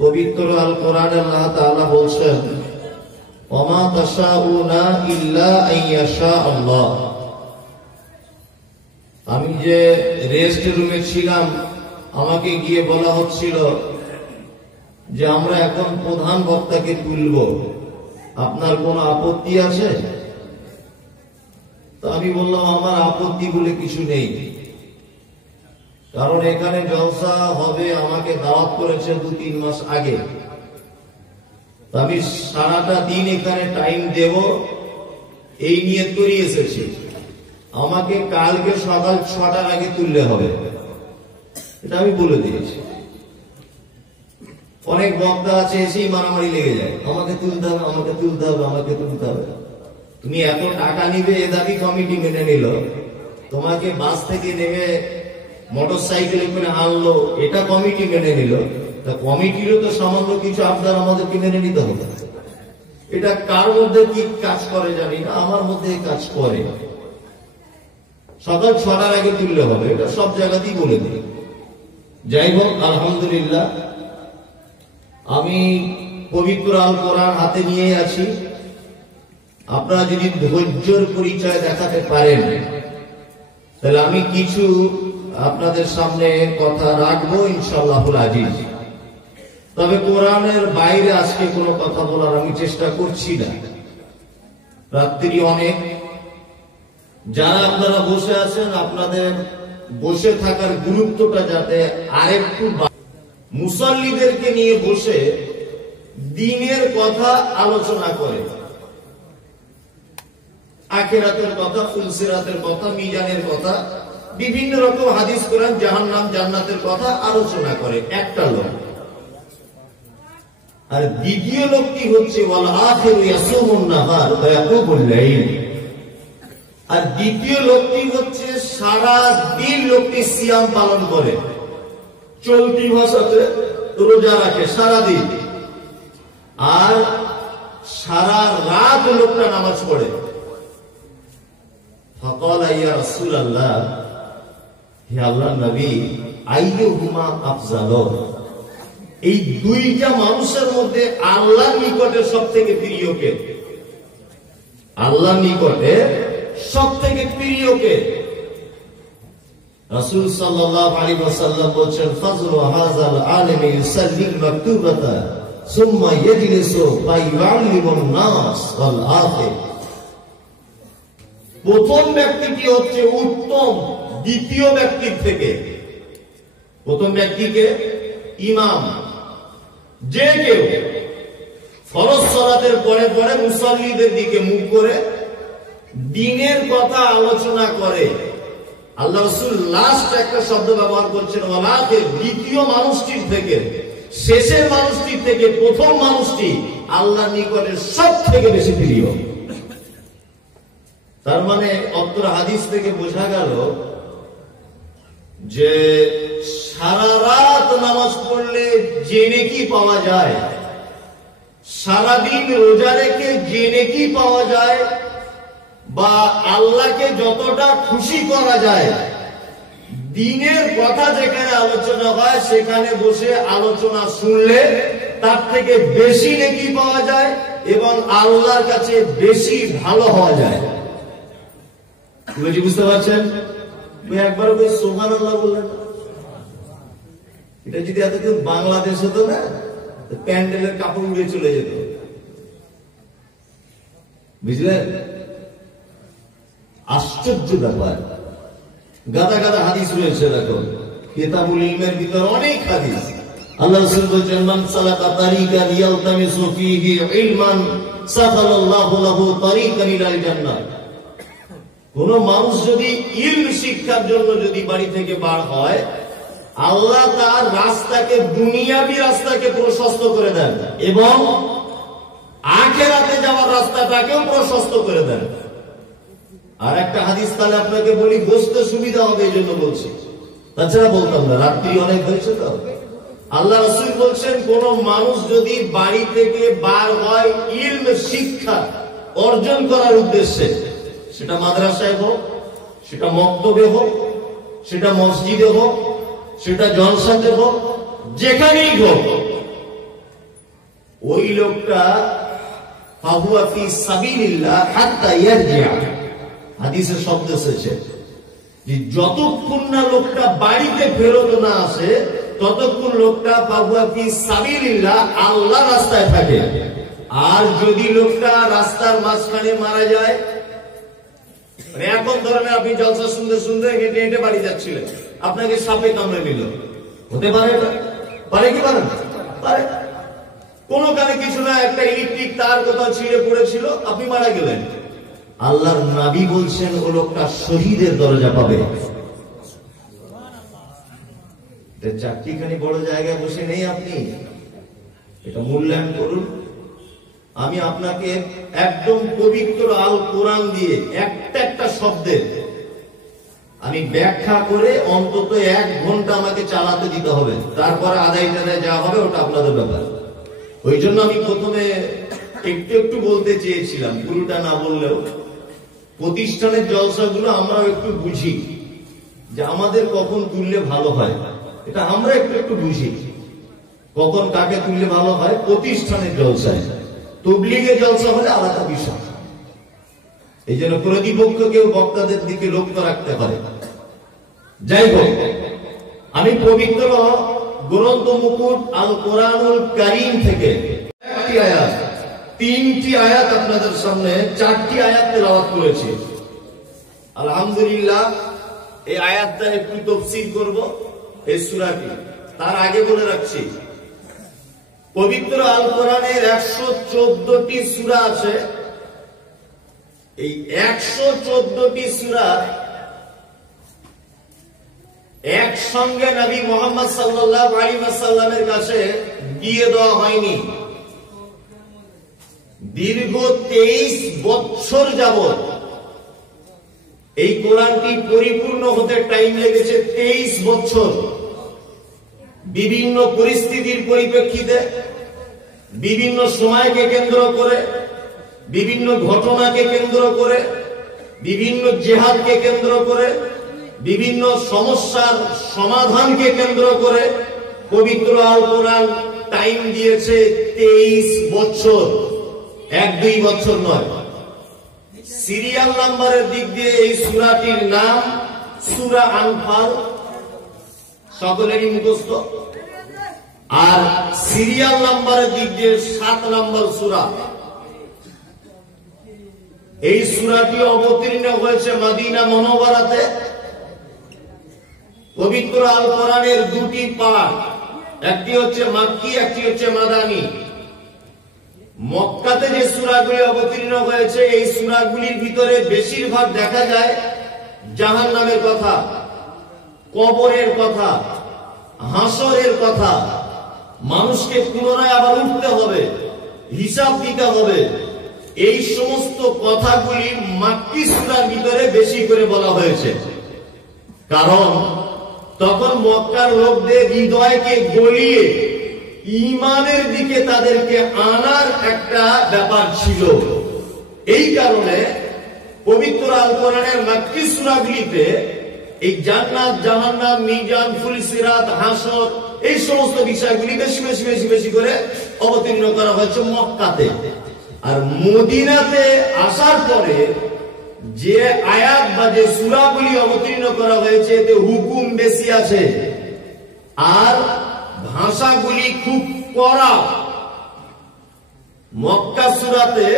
পবিত্র আল কোরআনে আল্লাহ তাআলা বলছেন, ওমা তাশাউনা ইল্লা আইয়াশা আল্লাহ। আমি যে রেস্ট রুমে ছিলাম, আমাকে গিয়ে বলা হচ্ছিল যে আমরা এখন প্রধান বক্তাকে তুলব, আপনার কোনো আপত্তি আছে? তো আমি বললাম আমার আপত্তি বলে কিছু নেই, কারণ এখানে জলসা হবে, আমাকে দাওয়াত করেছে 2-3 মাস আগে। আমি সারাটা দিন এখানে টাইম দেব এই নিয়ত করে এসেছি। আমাকে কালকে সকাল 6টার আগে তুললে হবে, এটা আমি বলে দিয়েছি। অনেক বক্তা আছে এসেই মারামারি লেগে যায়, আমাকে তুলতে হবে, আমাকে তুলতে হবে, আমাকে তুলতে হবে। তুমি এত টাকা নিবে এ দাবি কমিটি মেনে নিল, তোমাকে বাস থেকে নেমে মোটর সাইকেলে করে আনলো, এটা কমিটি মেনে নিল। তা কমিটিরও তো সামান্য কিছু আবদার আমাদেরকে মেনে নিতে হবে। এটা কার মধ্যে কি কাজ করে জানি না, আমার মধ্যে কাজ করে। সকাল 6টার আগে তুললে হবে, এটা সব জায়গাতেই বলে দিই। যাই হোক, আলহামদুলিল্লাহ আমি পবিত্র আল কোরআন হাতে নিয়ে আছি। আপনারা যদি ধৈর্যের পরিচয় দেখাতে পারেন, তাহলে আমি কিছু আপনাদের সামনে কথা রাখবো ইনশাআল্লাহুল আজিজ। তবে কোরআনের বাইরে আজকে কোনো কথা বলার আমি চেষ্টা করছি না। রাত্রি অনেক, যারা আপনারা বসে আছেন, আপনাদের বসে থাকার গুরুত্বটা যাতে আরেকটু, মুসল্লিদেরকে নিয়ে বসে দ্বীনের কথা আলোচনা করে, আখিরাতের কথা, ফুলসিরাতের কথা, মিজানের কথা, বিভিন্ন রকম হাদিস কোরআন, জাহান্নাম জান্নাতের কথা আলোচনা করে একটা লোক। আর দ্বিতীয় লোকটি হচ্ছে ওয়াল আখিরু ইয়াসুমুন নাহার ওয়া ইয়াকুমুল লাইল। আর দ্বিতীয় লোকটি হচ্ছে সারা দিন লোকটি সিয়াম পালন করে, চলতি ভাষাতে রোজা রাখে সারা দিন, আর সারা রাত লোকটা নামাজ পড়ে। ফাকালা ইয়া রাসূলুল্লাহ, হে আল্লাহর নবী, আইয়ুহুমা আফজালু, এই দুইটা মানুষের মধ্যে আল্লাহর নিকটে সবথেকে প্রিয় কে? আল্লাহর নিকটে সবথেকে প্রিয় কে? রাসূল সাল্লাল্লাহু আলাইহি ওয়াসাল্লাম বলেন, ফাজলু হাযাল আলিমি ইউসাল্লিল মাকতুবাতা সুম্মা ইয়াজলিসু ফায়ুআল্লিমুন নাস ওয়াল আখির। প্রথম ব্যক্তিটি হচ্ছে উত্তম দ্বিতীয় ব্যক্তির থেকে। প্রথম ব্যক্তিকে ইমাম, যে কেউ ফরজ সালাতের পরে পরে মুসল্লিদের দিকে মুখ করে দ্বীনের কথা আলোচনা করে। আল্লাহ রাসূল লাস্ট একটা শব্দ ব্যবহার করছেন, ওয়ালাকে, দ্বিতীয় মানুষটির থেকে, শেষের মানুষটির থেকে প্রথম মানুষটি আল্লাহর নিকটে সব থেকে বেশি প্রিয়। তার মানে অত্র হাদিস থেকে বোঝা গেল যে সারা রাত নামাজ পড়লে যে নেকি পাওয়া যায়, সারাদিন রোজা রেখে যে নেকি পাওয়া যায়, বা আল্লাহকে যতটা খুশি করা যায়, দ্বীনের কথা যেখানে আলোচনা হয় সেখানে বসে আলোচনা শুনলে তার থেকে বেশি নেকি পাওয়া যায় এবং আল্লাহর কাছে বেশি ভালো হওয়া যায়। বুঝতে পারছেন? একবার ওই সুবহানাল্লাহ বললেন, এটা যদি এতদিন বাংলাদেশ হতো না, প্যান্ডেলের কাপড় উড়ে চলে যেত। বুঝলেন? আশ্চর্য ব্যাপার। গাদা গাদা হাদিস রয়েছে, দেখো কিতাবুল ইলমের ভিতর অনেক হাদিস। আল্লাহ রাসূল বলেন, মান সালাকা তারিকান ইয়ালতামিসু ফীহি ইলমান সাখালাল্লাহু লাহু তারিকান ইলাল জান্নাহ। কোন মানুষ যদি ইলম শিক্ষার জন্য যদি বাড়ি থেকে বার হয়, আল্লাহ তার রাস্তাকে, দুনিয়াবি রাস্তাকে প্রশস্ত করে দেন এবং আখিরাতে যাওয়ার রাস্তাটাকেও প্রশস্ত করে দেন। আর একটা হাদিস তাহলে আপনাকে বলি, বসতে সুবিধা হবে এই জন্য বলছি, তাছাড়া বলতাম না, রাত্রি অনেক হয়েছে তো। আল্লাহ রাসূল বলছেন, কোন মানুষ যদি বাড়ি থেকে বার হয় ইলম শিক্ষা অর্জন করার উদ্দেশ্যে, সেটা মাদ্রাসায় হোক, সেটা মক্তবে হোক, সেটা মসজিদে হোক, সেটা জলসাতে হোক, যেখানেই হোক, ওই লোকটা ফাহুয়া ফি সাবিলিল্লাহ হাত্তা ইয়ারজিআ, হাদিসে শব্দ এসেছে যে যতক্ষণ না লোকটা বাড়িতে ফেরত না আসে ততক্ষণ লোকটা ফাহুয়া ফি সাবিলিল্লাহ, আল্লাহর রাস্তায় থাকে। আর যদি লোকটা রাস্তার মাঝখানে মারা যায়, এখন ধরেন আপনি জলসা শুনতে শুনতে হেঁটে হেঁটে বাড়ি যাচ্ছিলেন, আপনাকে সাপে কামড়ে নিল, হতে পারে? পারে কি পারে? পারে। কোনো কানে কিছু না, একটা ইলেকট্রিক তার কোথাও ছিঁড়ে পড়েছিল, আপনি মারা গেলেন, আল্লাহর নবী বলছেন ও লোকটা শহীদের দরজা পাবে। চারটিখানি বড় জায়গায় বসে নেই আপনি, এটা মূল্যায়ন করুন। আমি আপনাকে একদম পবিত্র আল কোরআন দিয়ে একটা একটা শব্দের আমি ব্যাখ্যা করে অন্তত 1 ঘন্টা আমাকে চালাতে দিতে হবে, তারপরে আদায় টাদায় যা হবে ওটা আপনাদের ব্যাপার। ওই জন্য আমি প্রথমে একটু একটু বলতে চেয়েছিলাম, পুরোটা না বললেও প্রতিষ্ঠানের জলসাগুলো আমরা একটু বুঝি যে আমাদের কখন তুললে ভালো হয়, এটা আমরা একটু একটু বুঝি কখন কাকে তুললে ভালো হয়। প্রতিষ্ঠানের জলসায়, তবলিগে জলসা হলে আলাদা বিষয়। এই জন্য প্রতিপক্ষকেও বক্তাদের দিকে লক্ষ্য রাখতে পারে। যাই হোক, আমি পবিত্র গ্রন্থ মুকুট আল কোরআনুল কারীম থেকে একটি আয়াত, 3টি আয়াত আপনাদের সামনে 4টি আয়াত তেলাওয়াত করেছি। আলহামদুলিল্লাহ, এই আয়াতটা একটু তাফসীর করব এই সূরাটি। তার আগে বলে রাখছি, পবিত্র আল কোরআনের 114টি সূরা আছে। এই 114টি সূরা একসঙ্গে নবী মুহাম্মদ সাল্লাল্লাহু আলাইহি ওয়াসাল্লামের কাছে দিয়ে দেওয়া হয়নি। দীর্ঘ 23 বছর যাবত এই কোরআনটি পরিপূর্ণ হতে টাইম লেগেছে 23 বছর। বিভিন্ন পরিস্থিতির পরিপ্রেক্ষিতে, বিভিন্ন সময়কে কেন্দ্র করে, বিভিন্ন ঘটনাকে কেন্দ্র করে, বিভিন্ন জিহাদকে কেন্দ্র করে, বিভিন্ন সমস্যার সমাধানকে কেন্দ্র করে পবিত্র আল কোরআন টাইম দিয়েছে 23 বছর, 1-2 বছর নয়। সিরিয়াল নাম্বারের দিক দিয়ে এই সূরাটির নাম সূরা আনফাল, সকলেরই মুখস্থ। আর সিরিয়াল নাম্বারের দিক দিয়ে 7 নম্বর সূরা। এই সূরাটি অবতীর্ণ হয়েছে মদিনা মুনাওয়ারাতে। পবিত্র আল কোরআনের 2টি পাঠ, একটি হচ্ছে মাক্কি, একটি হচ্ছে মাদানী। মক্কাতে যে সূরাগুলি অবতীর্ণ হয়েছে, এই সূরাগুলির ভিতরে বেশিরভাগ দেখা যায় জাহান্নামের কথা, কবরের কথা, হাসরের কথা, মানুষকে পুনরায় আবার উঠতে হবে, হিসাব দিতে হবে। এই সমস্ত কথাগুলি মাক্কি সূরার ভিতরে বেশি করে বলা হয়েছে। কারণ তখন মক্কার লোকদের হৃদয়কে গলিয়ে ঈমানের দিকে তাদেরকে আনার একটা ব্যাপার ছিল। এই কারণে পবিত্র আল কোরআনের মাক্কি সূরাগুলিতে এই জান্নাত, জাহান্নাম, মিজান, ফুলসিরাত, হাসর, এই সমস্ত বিষয়গুলি বেশি বেশি বেশি বেশি করে অবতীর্ণ করা হয়েছে মক্কাতে। আর মদিনাতে আসার পরে যে আয়াত বা যে সূরাগুলি অবতীর্ণ করা হয়েছে এতে হুকুম বেশি আছে, আর ভাষাগুলি খুব কড়া। মক্কা সূরাতে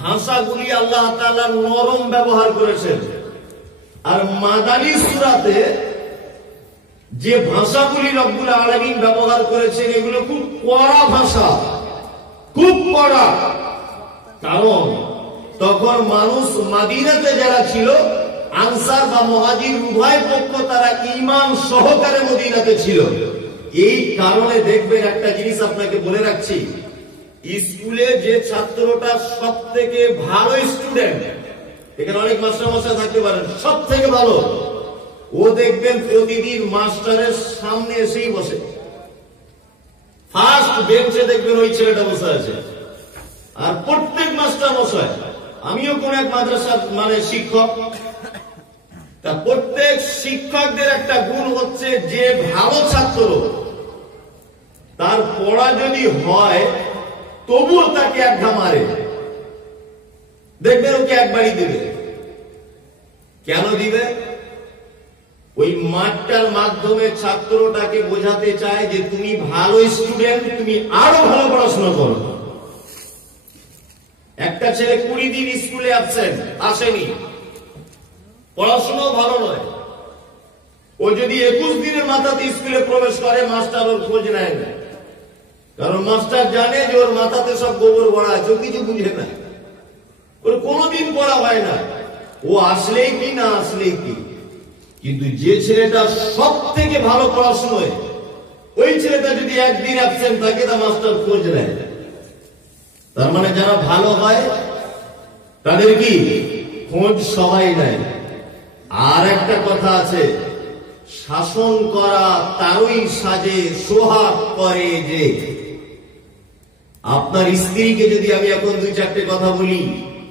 ভাষাগুলি আল্লাহ তাআলা নরম ব্যবহার করেছেন, আর মাদানী সূরাতে যে ভাষাগুলি রব্বুল আলামিন ব্যবহার করেছেন এগুলো খুব কড়া ভাষা, খুব কড়া। কারণ তখন মানুষ মদিনাতে যারা ছিল, আনসার বা মুহাজির উভয় পক্ষ, তারা ঈমান সহকারে মদিনাতে ছিল। এই কারণে দেখবেন, একটা জিনিস আপনাকে বলে রাখছি, স্কুলে যে ছাত্রটা সব থেকে ভালো স্টুডেন্ট, এখানে অনেক মাস্টার থাকতে পারেন, সব থেকে ভালো, ও দেখবেন প্রতিদিন মাস্টারের সামনে এসেই বসে, ফার্স্ট বেঞ্চে দেখবেন ওই ছেলেটা বসে আছে। আর প্রত্যেক মাস্টার মশাই, আমিও কোন এক মাদ্রাসার শিক্ষক, তা প্রত্যেক শিক্ষকদের একটা গুণ হচ্ছে, যে ভালো ছাত্র তার পড়া যদি হয় তবুও তাকে এক ঘা মারে, দেখবেন ওকে একবারই দিবে। কেন দিবে? ওই মাঠটার মাধ্যমে ছাত্রটাকে বোঝাতে চায় যে তুমি ভালো স্টুডেন্ট, তুমি আরো ভালো পড়াশোনা করো। একটা ছেলে 20 দিন স্কুলে আসেনি, পড়াশোনাও ভালো নয়, ও যদি 21 দিনের মাথাতে স্কুলে প্রবেশ করে, মাস্টার ওর খোঁজ নেয় না, কারণ মাস্টার জানে যে ওর মাথাতে সব গোবর ভরা আছে, ও কিছু বুঝে না, ওর কোনোদিন পড়া হয় না, ও আসলেই কি না আসলেই কি। কিন্তু যে ছেলেটা সব থেকে ভালো পড়াশোনায়, ওই ছেলেটা যদি একদিন অ্যাবসেন্ট থাকে, তা মাস্টার খোঁজ নেয়। তার মানে যারা ভালো হয় তাদের কি খোঁজ সবাই নেয়। আর একটা কথা আছে, শাসন করা তারই সাজে সোহাগ করে যে। আপনার স্ত্রীকে যদি আমি এখন 2-4টে কথা বলি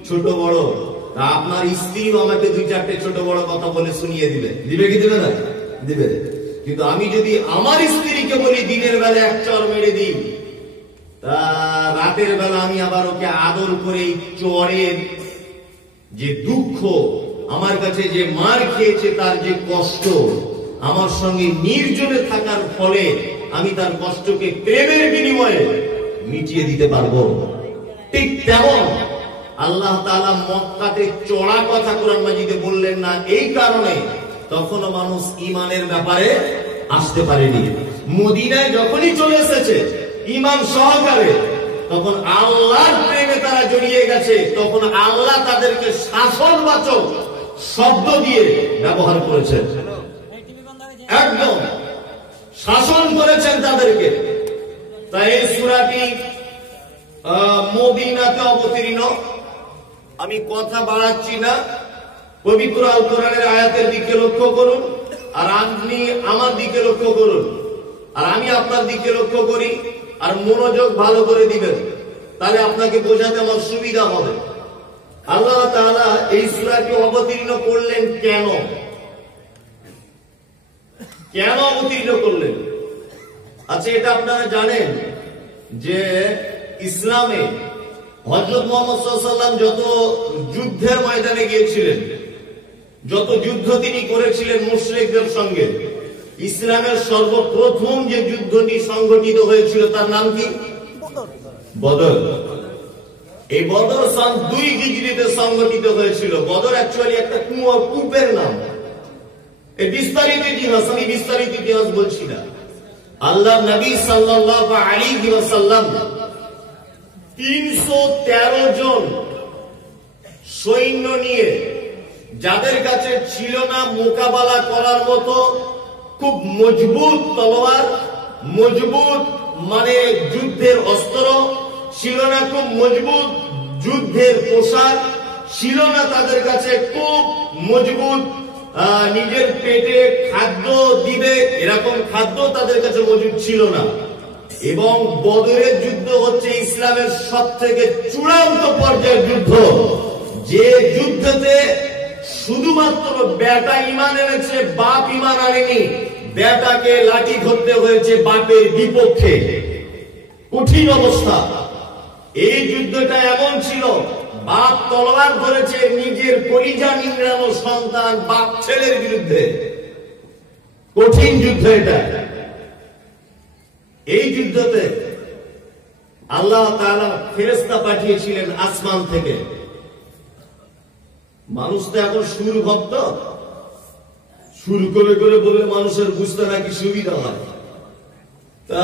ছোট বড়, তা আপনার স্ত্রীও আমাকে 2-4টে ছোট বড় কথা বলে শুনিয়ে দিবে, দিবে কি দিবে না? দিবে। কিন্তু আমি যদি আমার স্ত্রীকে বলি দিনের বেলা এক চর মেরে দিই, তা রাতের বেলা আমি আবার ওকে আদর করে চরের যে দুঃখ, আমার কাছে যে মার খেয়েছে তার যে কষ্ট, আমার সঙ্গে নির্জনে থাকার ফলে আমি তার কষ্টকে প্রেমের বিনিময়ে মিটিয়ে দিতে পারবো। ঠিক তেমন আল্লাহ তাআলা মক্কাতে চড়া কথা কোরআন মাজিদে বললেন না, এই কারণে তখনও মানুষ ঈমানের ব্যাপারে আসতে পারেনি। মদিনায় যখনই চলে এসেছে ঈমান সহকারে, তখন আল্লাহর প্রেমে তারা জড়িয়ে গেছে, তখন আল্লাহ তাদেরকে শাসনবাচক শব্দ দিয়ে ব্যবহার করেছেন, একদম শাসন করেছেন তাদেরকে। তাই এই সূরাটি মদিনাতে অবতীর্ণ। আমি কথা বাড়াচ্ছি না, পবিত্র আল কোরআনের আয়াতের দিকে লক্ষ্য করুন, আর আপনি আমার দিকে লক্ষ্য করুন, আর আমি আপনার দিকে লক্ষ্য করি, আর মনোযোগ ভালো করে দিবেন, তাহলে আপনাকে বোঝাতে আমার সুবিধা হবে। আল্লাহ তাআলা এই সূরাটি অবতীর্ণ করলেন কেন? কেন অবতীর্ণ করলেন? আচ্ছা, এটা আপনারা জানেন যে ইসলামে হযরত মুহাম্মদ সাল্লাল্লাহু আলাইহি ওয়াসাল্লাম যত যুদ্ধের ময়দানে গিয়েছিলেন, যত যুদ্ধ তিনি করেছিলেন মুশরিকদের সঙ্গে, ইসলামের সর্বপ্রথম যে যুদ্ধটি সংগঠিত হয়েছিল তার নাম কি? বদর। এই বদর সন 2 হিজরিতে সংগঠিত হয়েছিল। বদর অ্যাকচুয়ালি একটা কূপের নাম। এই বিস্তারিত ইতিহাস, আমি বিস্তারিত ইতিহাস বলছি না। আল্লাহর নবী সাল্লাল্লাহু আলাইহি ওয়াসাল্লাম 313 জন সৈন্য নিয়ে, যাদের কাছে ছিল না মোকাবেলা করার মতো খুব মজবুত তলোয়ার, মজবুত মানে যুদ্ধের অস্ত্র, ছিল না খুব মজবুত যুদ্ধের পোশাক, ছিল না তাদের কাছে খুব মজবুত নিজের পেটে খাদ্য দিবে এরকম খাদ্য তাদের কাছে মজুদ ছিল না। এবং বদরের যুদ্ধ হচ্ছে ইসলামের সবথেকে চূড়ান্ত পর্যায়ের যুদ্ধ, যে যুদ্ধতে শুধুমাত্র বেটা ঈমান এনেছে, বাপ ঈমান আনেনি। বেটাকে লাঠি ধরতে হয়েছে বাপের বিপক্ষে, কঠিন অবস্থা। এই যুদ্ধটা এমন ছিল, বাপ তলোয়ার ধরেছে নিজের কলিজা নিংড়ানো সন্তান বাপ ছেলের বিরুদ্ধে, কঠিন যুদ্ধ এটা। এই যুদ্ধতে আল্লাহ তাআলা ফেরেশতা পাঠিয়েছিলেন আসমান থেকে। মানুষ তো এখন সুর ভক্ত, সুর করে করে বললে মানুষের বুঝতে নাকি সুবিধা হয়। তা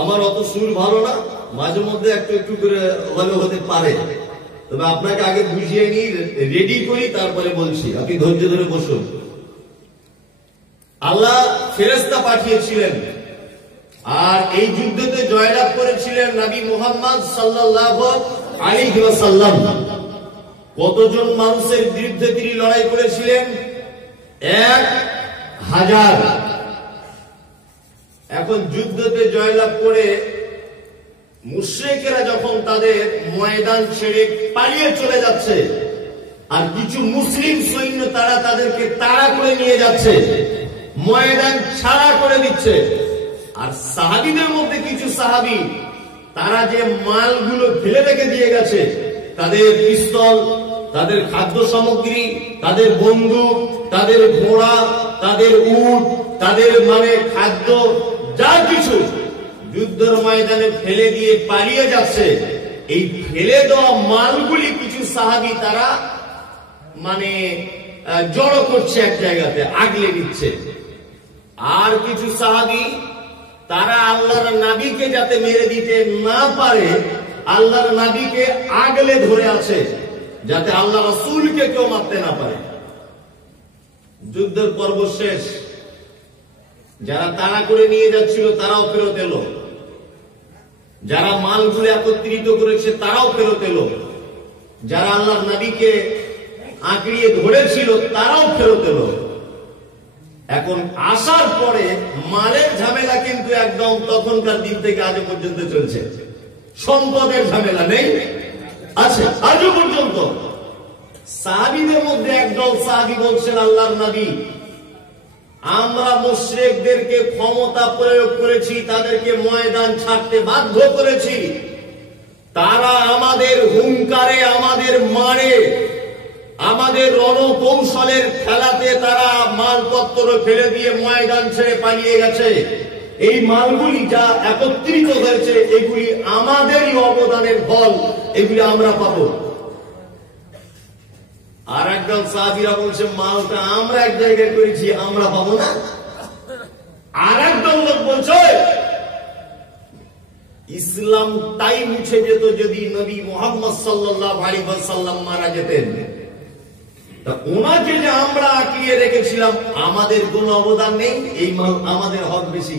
আমার অত সুর ভালো না, মাঝে মধ্যে একটু একটু করে ভালো হতে পারে, তবে আপনাকে আগে বুঝিয়ে নিই, রেডি করি, তারপরে বলছি, আপনি ধৈর্য ধরে বসুন। আল্লাহ ফেরেশতা পাঠিয়েছিলেন, আর এই যুদ্ধতে জয়লাভ করেছিলেন নবী মুহাম্মদ সাল্লাল্লাহু আলাইহি ওয়াসাল্লাম। কতজন মানুষের বিরুদ্ধে তিনি লড়াই করেছিলেন? 1000। এখন যুদ্ধতে জয়লাভ করে মুশরিকেরা যখন তাদের ময়দান ছেড়ে পালিয়ে চলে যাচ্ছে, আর কিছু মুসলিম সৈন্য তারা তাদেরকে তাড়া করে নিয়ে যাচ্ছে, ময়দান ছাড়া করে দিচ্ছে, আর সাহাবীদের মধ্যে কিছু সাহাবী তারা যে মালগুলো ফেলে রেখে দিয়ে গেছে, তাদের পিস্তল, তাদের খাদ্য সামগ্রী, তাদের বন্দুক, তাদের ঘোড়া, তাদের উট, তাদের খাদ্য, যা কিছু যুদ্ধের ময়দানে ফেলে দিয়ে পালিয়ে যাচ্ছে, এই ফেলে দেওয়া মালগুলি কিছু সাহাবী তারা জড়ো করছে এক জায়গাতে, আগলে দিচ্ছে। আর কিছু সাহাবী তারা আল্লাহর নবীকে যাতে মেরে দিতে না পারে, আল্লাহর নবীকে আগলে ধরে আছে, যাতে আল্লাহ রাসূলকে কেউ মারতে না পারে। যুদ্ধের পর্ব শেষ, যারা তাড়া করে নিয়ে যাচ্ছিল তারাও ফেরত এলো, যারা মালগুলো একত্রিত করেছে তারাও ফেরত এলো, যারা আল্লাহর নবীকে আঁকড়িয়ে ধরেছিল তারাও ফেরত এলো। এখন আসার পরে মালের ঝামেলা কিন্তু একদম তখনকার দিন থেকে আজ পর্যন্ত চলছে, সম্পদের ঝামেলা নেই, আছে আজও পর্যন্ত। সাহাবীদের মধ্যে একদল সাহাবী বলছেন, আল্লাহর নবী, আমরা মুশরিকদেরকে ক্ষমতা প্রয়োগ করেছি, তাদেরকে ময়দান ছাড়তে বাধ্য করেছি, তারা আমাদের হুঙ্কারে, আমাদের মারে, আমাদের রণকৌশলের খেলাতে তারা মালপত্র ফেলে দিয়ে ময়দান ছেড়ে পালিয়ে গেছে। এই মালগুলি যা একত্রিত হয়েছে এগুলি আমাদেরই অবদানের ফল, এগুলি আমরা পাবো। আর একদল সাহাবীরা বলছে, মালটা আমরা এক জায়গায় করেছি, আমরা পাবো না। আর একদল লোক বলছে, ইসলাম তাই মুছে যেত যদি নবী মুহাম্মদ সাল্লাল্লাহু আলাইহি ওয়াসাল্লাম মারা যেতেন। তা ওনাকে যে আমরা আঁকিয়ে রেখেছিলাম, আমাদের কোনো অবদান নেই, এই মাল আমাদের হক বেশি।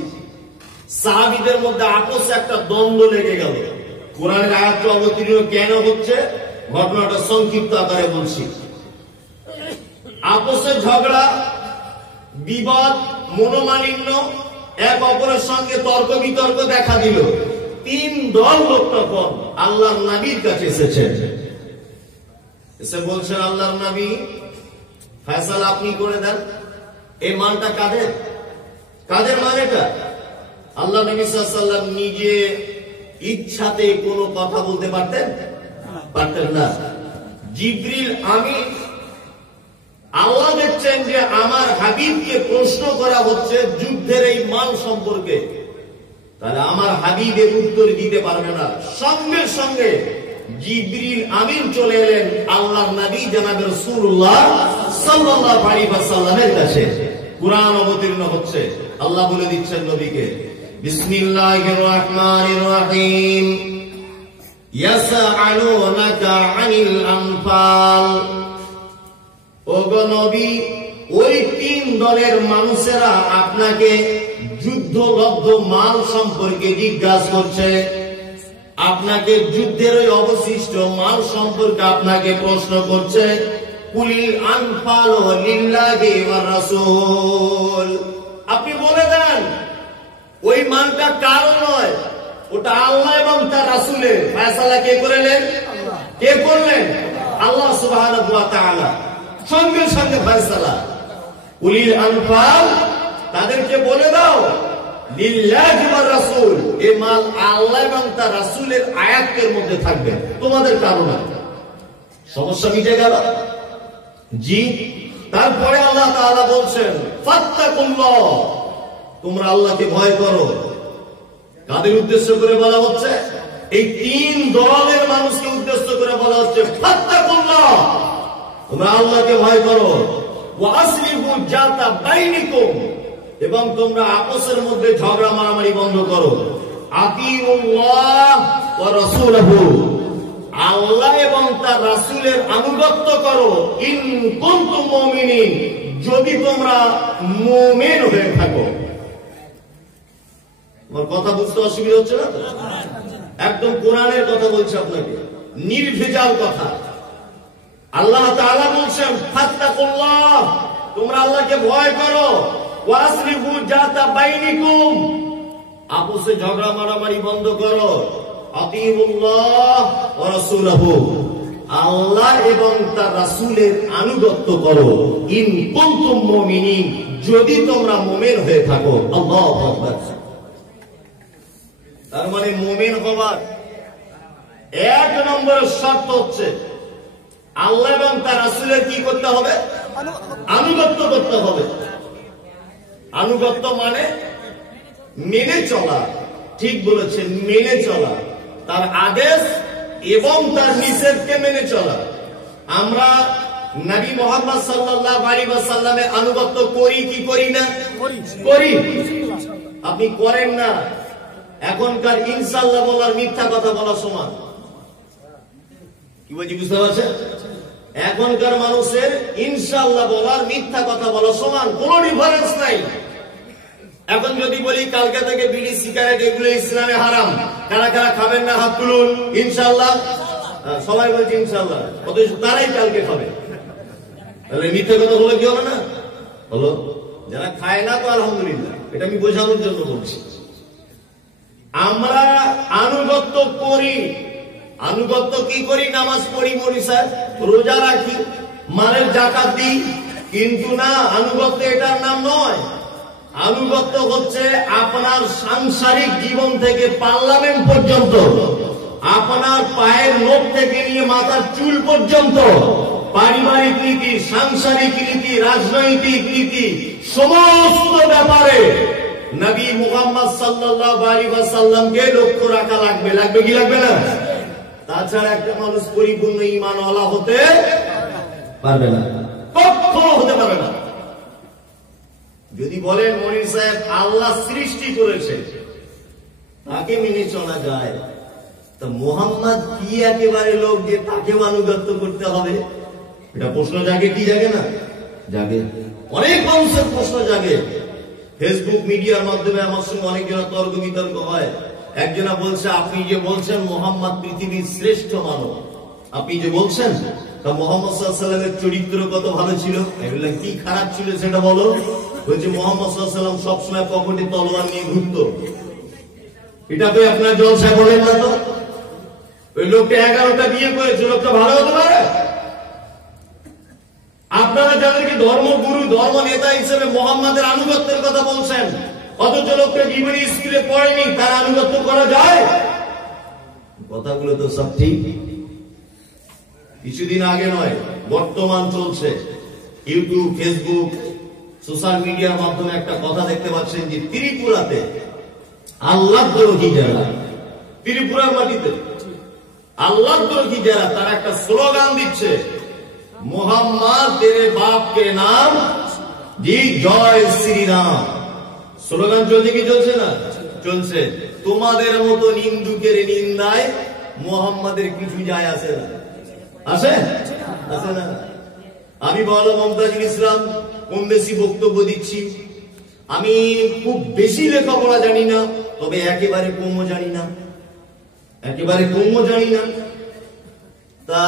সাহাবীদের মধ্যে আপসে একটা দ্বন্দ্ব লেগে গেল। কোরআনের আয়াত অবতীর্ণ কেন হচ্ছে, ঘটনাটা সংক্ষিপ্ত আকারে বলছি। আপসে ঝগড়া, বিবাদ, মনোমালিন্য, এক অপরের সঙ্গে তর্ক বিতর্ক দেখা দিল। তিন দল লোক তখন আল্লাহর নবীর কাছে এসেছে, এসে বলছেন, আল্লাহর নবী, ফয়সালা আপনি করে দেন, এই মালটা কাদের, কাদের মাল এটা? আল্লাহ নবী সাল্লাল্লাহু আলাইহি ওয়াসাল্লাম নিজে ইচ্ছাতে কোনো কথা বলতে পারতেন না। জিবরিল আমিন, আল্লাহ দেখছেন যে আমার হাবিবকে প্রশ্ন করা হচ্ছে যুদ্ধের এই মাল সম্পর্কে, তাহলে আমার হাবিবের উত্তর দিতে পারবে না। সঙ্গে সঙ্গে জিবরিল আমিন চলে এলেন আল্লাহর নবী জনাবে রাসূলুল্লাহ সাল্লাল্লাহু আলাইহি ওয়াসাল্লামের কাছে। কুরআন অবতীর্ণ হচ্ছে, আল্লাহ বলে দিচ্ছেন নবীকে, বিসমিল্লাহির রহমানির রহিম, ইয়াসআলুনাকা আনিল আনফাল। ওগো নবী, ওই তিন দলের মানুষেরা আপনাকে যুদ্ধলব্ধ মাল সম্পর্কে জিজ্ঞাসা করছে, আপনাকে যুদ্ধের ওই অবশিষ্ট মাল সম্পর্কে আপনাকে প্রশ্ন করছে। কুলিল আনফাল লিল্লাহি ওয়ার রাসূল, আপনি বলে দেন ওই মালটা কারো নয়, ওটা আল্লাহ এবং তার রাসূলের। ফয়সালা কে করলেন? কে করলেন? আল্লাহ সুবহানাহু ওয়া তাআলা। সঙ্গে সঙ্গে ফয়সালা, কুলিল আনফাল, তাদেরকে বলে দাও, লিল্লাহি ওয়ার রাসূল, এই মাল আল্লাহ এবং তার রাসূলের আয়াতের মধ্যে থাকবে, তোমাদের কারো না। সমস্যা মিটে গেল। জি, তারপরে আল্লাহ তাআলা বলছেন, ফাত্তাকুল্লাহ, তোমরা আল্লাহকে ভয় করো। কাদের উদ্দেশ্য করে বলা হচ্ছে? এই তিন দলের মানুষকে উদ্দেশ্য করে বলা হচ্ছে, ফাত্তাকুল্লাহ, তোমরা আল্লাহকে ভয় করো। ওয়া আসলিহু যাতা বাইনিকুম, এবং তোমরা আপসের মধ্যে ঝগড়া মারামারি বন্ধ করো। আতিউল্লাহ ওয়া রাসূলহু, আল্লাহ এবং তার রাসূলের আনুগত্য করো। ইন কুনতুম মুমিনিন, যদি তোমরা মুমিন হয়ে থাকো। আমার কথা বুঝতে অসুবিধা হচ্ছে না? একদম কোরআনের কথা বলছি আপনাকে, নির্ভেজাল কথা। আল্লাহ তাআলা বলছেন, ফাত্তাকুল্লাহ, তোমরা আল্লাহকে ভয় করো। ওয়াসলিহু যাতা বাইনিকুম, আপসে ঝগড়া মারামারি বন্ধ করো। আতিউল্লাহ ওয়া রাসূলহু, আল্লাহ এবং তার রাসূলের আনুগত্য করো। ইন কুনতুম মুমিনিন, যদি তোমরা মুমিন হয়ে থাকো। আল্লাহু আকবার। তার মানে মুমিন হবার এক নম্বরের শর্ত হচ্ছে আল্লাহ এবং তার রাসূলের কি করতে হবে? আনুগত্য করতে হবে। আনুগত্য মানে মেনে চলা। ঠিক বলেছেন, মেনে চলা, তার আদেশ এবং তার নিষেধকে মেনে চলা। আমরা নবী মুহাম্মদ সাল্লাল্লাহু আলাইহি ওয়াসাল্লামের আনুগত্য করি কি করি না? করি। আপনি করেন না, এখনকার ইনশাআল্লাহ বলার মিথ্যা কথা বলা সমান। কি বলছি বুঝতে পারছেন? এখনকার মানুষের ইনশাআল্লাহ বলার মিথ্যা কথা বলা সমান, কোনো ডিফারেন্স নাই। এখন যদি বলি কালকে থেকে বিড়ি সিগারেট এগুলো ইসলামে হারাম, কারা কারা খাবেন না হাত তুলুন। ইনশাআল্লাহ সবাই বলছে ইনশাআল্লাহ, অথচ তারাই কালকে খাবে। তাহলে মিথ্যা কথা বলে কি হবে না? হলো। যারা খায় না তো আলহামদুলিল্লাহ, এটা আমি বোঝানোর জন্য বলছি। আমরা আনুগত্য করি। আনুগত্য কি করি? নামাজ পড়ি, মরি স্যার, রোজা রাখি, মালের যাকাত দিই, কিন্তু না, আনুগত্য এটার নাম নয়। আনুগত্য হচ্ছে আপনার সাংসারিক জীবন থেকে পার্লামেন্ট পর্যন্ত, আপনার পায়ের নখ থেকে নিয়ে মাথার চুল পর্যন্ত, পারিবারিক নীতি, সাংসারিক নীতি, রাজনৈতিক নীতি, সমস্ত ব্যাপারে নবী মুহাম্মদ সাল্লাল্লাহু আলাইহি ওয়াসাল্লামকে লক্ষ্য রাখা লাগবে। লাগবে কি লাগবে না? তাছাড়া একটা মানুষ পরিপূর্ণ ঈমানওয়ালা হতে পারবে না, কখনো হতে পারবে না। যদি বলেন মনির সাহেব আল্লাহ সৃষ্টি করেছে, তাকে মেনে চলা যায়, তা মুহাম্মদ কি একেবারে লোক যে তাকে আনুগত্য করতে হবে? এটা প্রশ্ন জাগে কি জাগে না? জাগে। অনেক মানুষের প্রশ্ন জাগে। ফেসবুক মিডিয়ার মাধ্যমে আমার সঙ্গে অনেকজন তর্ক বিতর্ক হয়। একজনা বলছে আপনি যে বলছেন মুহাম্মদ পৃথিবীর শ্রেষ্ঠ মানব, আপনি যে বলছেন তা মুহাম্মদ সাল্লাল্লাহু আলাইহি ওয়াসাল্লামের চরিত্র কত ভালো ছিল, এগুলো কি খারাপ ছিল সেটা বলো। বলছে মুহাম্মদ সাল্লাল্লাহু আলাইহি ওয়াসাল্লাম সবসময় পকেটে তলোয়ার নিয়ে ঘুরতো। এটা তো আপনার জলসায় বলেন না তো? ওই লোকটা 11টা বিয়ে করেছে, লোকটা ভালো হতে পারে? আপনারা যাদেরকে ধর্মগুরু, ধর্ম নেতা হিসেবে মুহাম্মাদের আনুগত্যের কথা বলছেন, অথচ লোকটা জীবনী স্কুলে পড়েনি, তার আনুগত্য করা যায়? কথাগুলো তো সব ঠিক। কিছুদিন আগে নয়, বর্তমান চলছে ইউটিউব, ফেসবুক, সোশ্যাল মিডিয়ার মাধ্যমে একটা কথা দেখতে পাচ্ছেন যে ত্রিপুরাতে আল্লাহ দ্রোহী যারা, ত্রিপুরার মাটিতে আল্লাহ দ্রোহী যারা, তারা একটা স্লোগান দিচ্ছে, মোহাম্মদ তেরে বাপ কে নাম জি জয় শ্রীরাম। স্লোগান চলছে কি চলছে না? চলছে। তোমাদের মতো নিন্দুকের নিন্দায় মোহাম্মদের কিছু যায় আসে না। আসে? আসে না। আমি মাওলানা মমতাজুল ইসলাম কম বেশি বক্তব্য দিচ্ছি। আমি খুব বেশি লেখাপড়া জানি না, তবে একেবারে কমও জানি না, একেবারে কমও জানি না। তা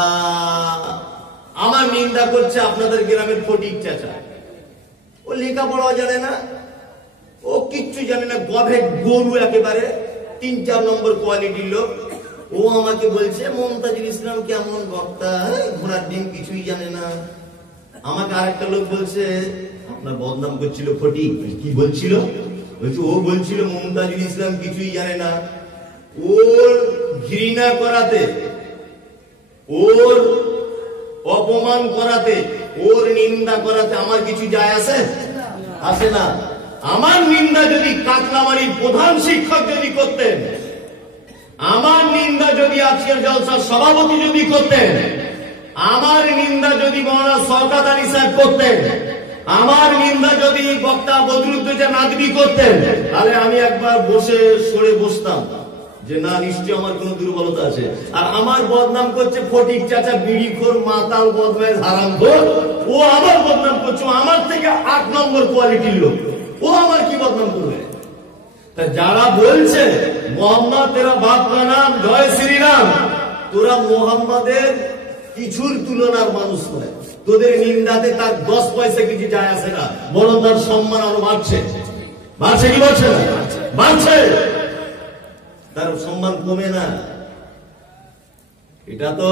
আমার নিন্দা করছে আপনাদের গ্রামের ফটিক চাচা। ও লেখাপড়াও জানে না, ও কিচ্ছু জানে না, গভে গরু, একেবারে 3-4 নম্বর কোয়ালিটির লোক। ও আমাকে বলছে মমতাজুল ইসলাম কেমন বক্তা, ঘোড়ার ডিম কিছুই জানে না। আমাকে আরেকটা লোক বলছে, আপনার বদনাম করছিল ফটিক। কি বলছিল? বলছে ও বলছিল মমতাজুল ইসলাম কিছুই জানে না। ওর ঘৃণা করাতে, ওর অপমান করাতে, ওর নিন্দা করাতে আমার কিছু যায় আসে? আসে না। আমার নিন্দা যদি কাকলামারির প্রধান শিক্ষক যদি করতেন, আমার নিন্দা যদি আজকের জলসার সভাপতি যদি করতেন, আমার নিন্দা যদি মাওলানা শওকত আলী সাহেব করতেন, আমার নিন্দা যদি বক্তা বদরুদ্দোজা নাদবি করতেন, তাহলে আমি একবার বসে সরে বসতাম যে না, নিশ্চয় আমার কোন দুর্বলতা আছে। আর আমার বদনাম করছে ফটিক চাচা, বিড়িখোর, মাতাল, বদমাইশ, হারামখোর। ও আমার বদনাম করছে, আমার থেকে 8 নম্বর কোয়ালিটির লোক। ও আমার কি বদনাম করবে? তা যারা বলছে মোহাম্মদ তেরা বাপ কা নাম জয় শ্রীরাম, তোরা মোহাম্মদের কিছুর তুলনার মানুষ নয়। তোদের নিন্দাতে তার 10 পয়সা কিছু যায় আসে না, বরং তার সম্মান আরো বাড়ছে। বাড়ছে কি বাড়ছে না? বাড়ছে। তার সম্মান কমে না। এটা তো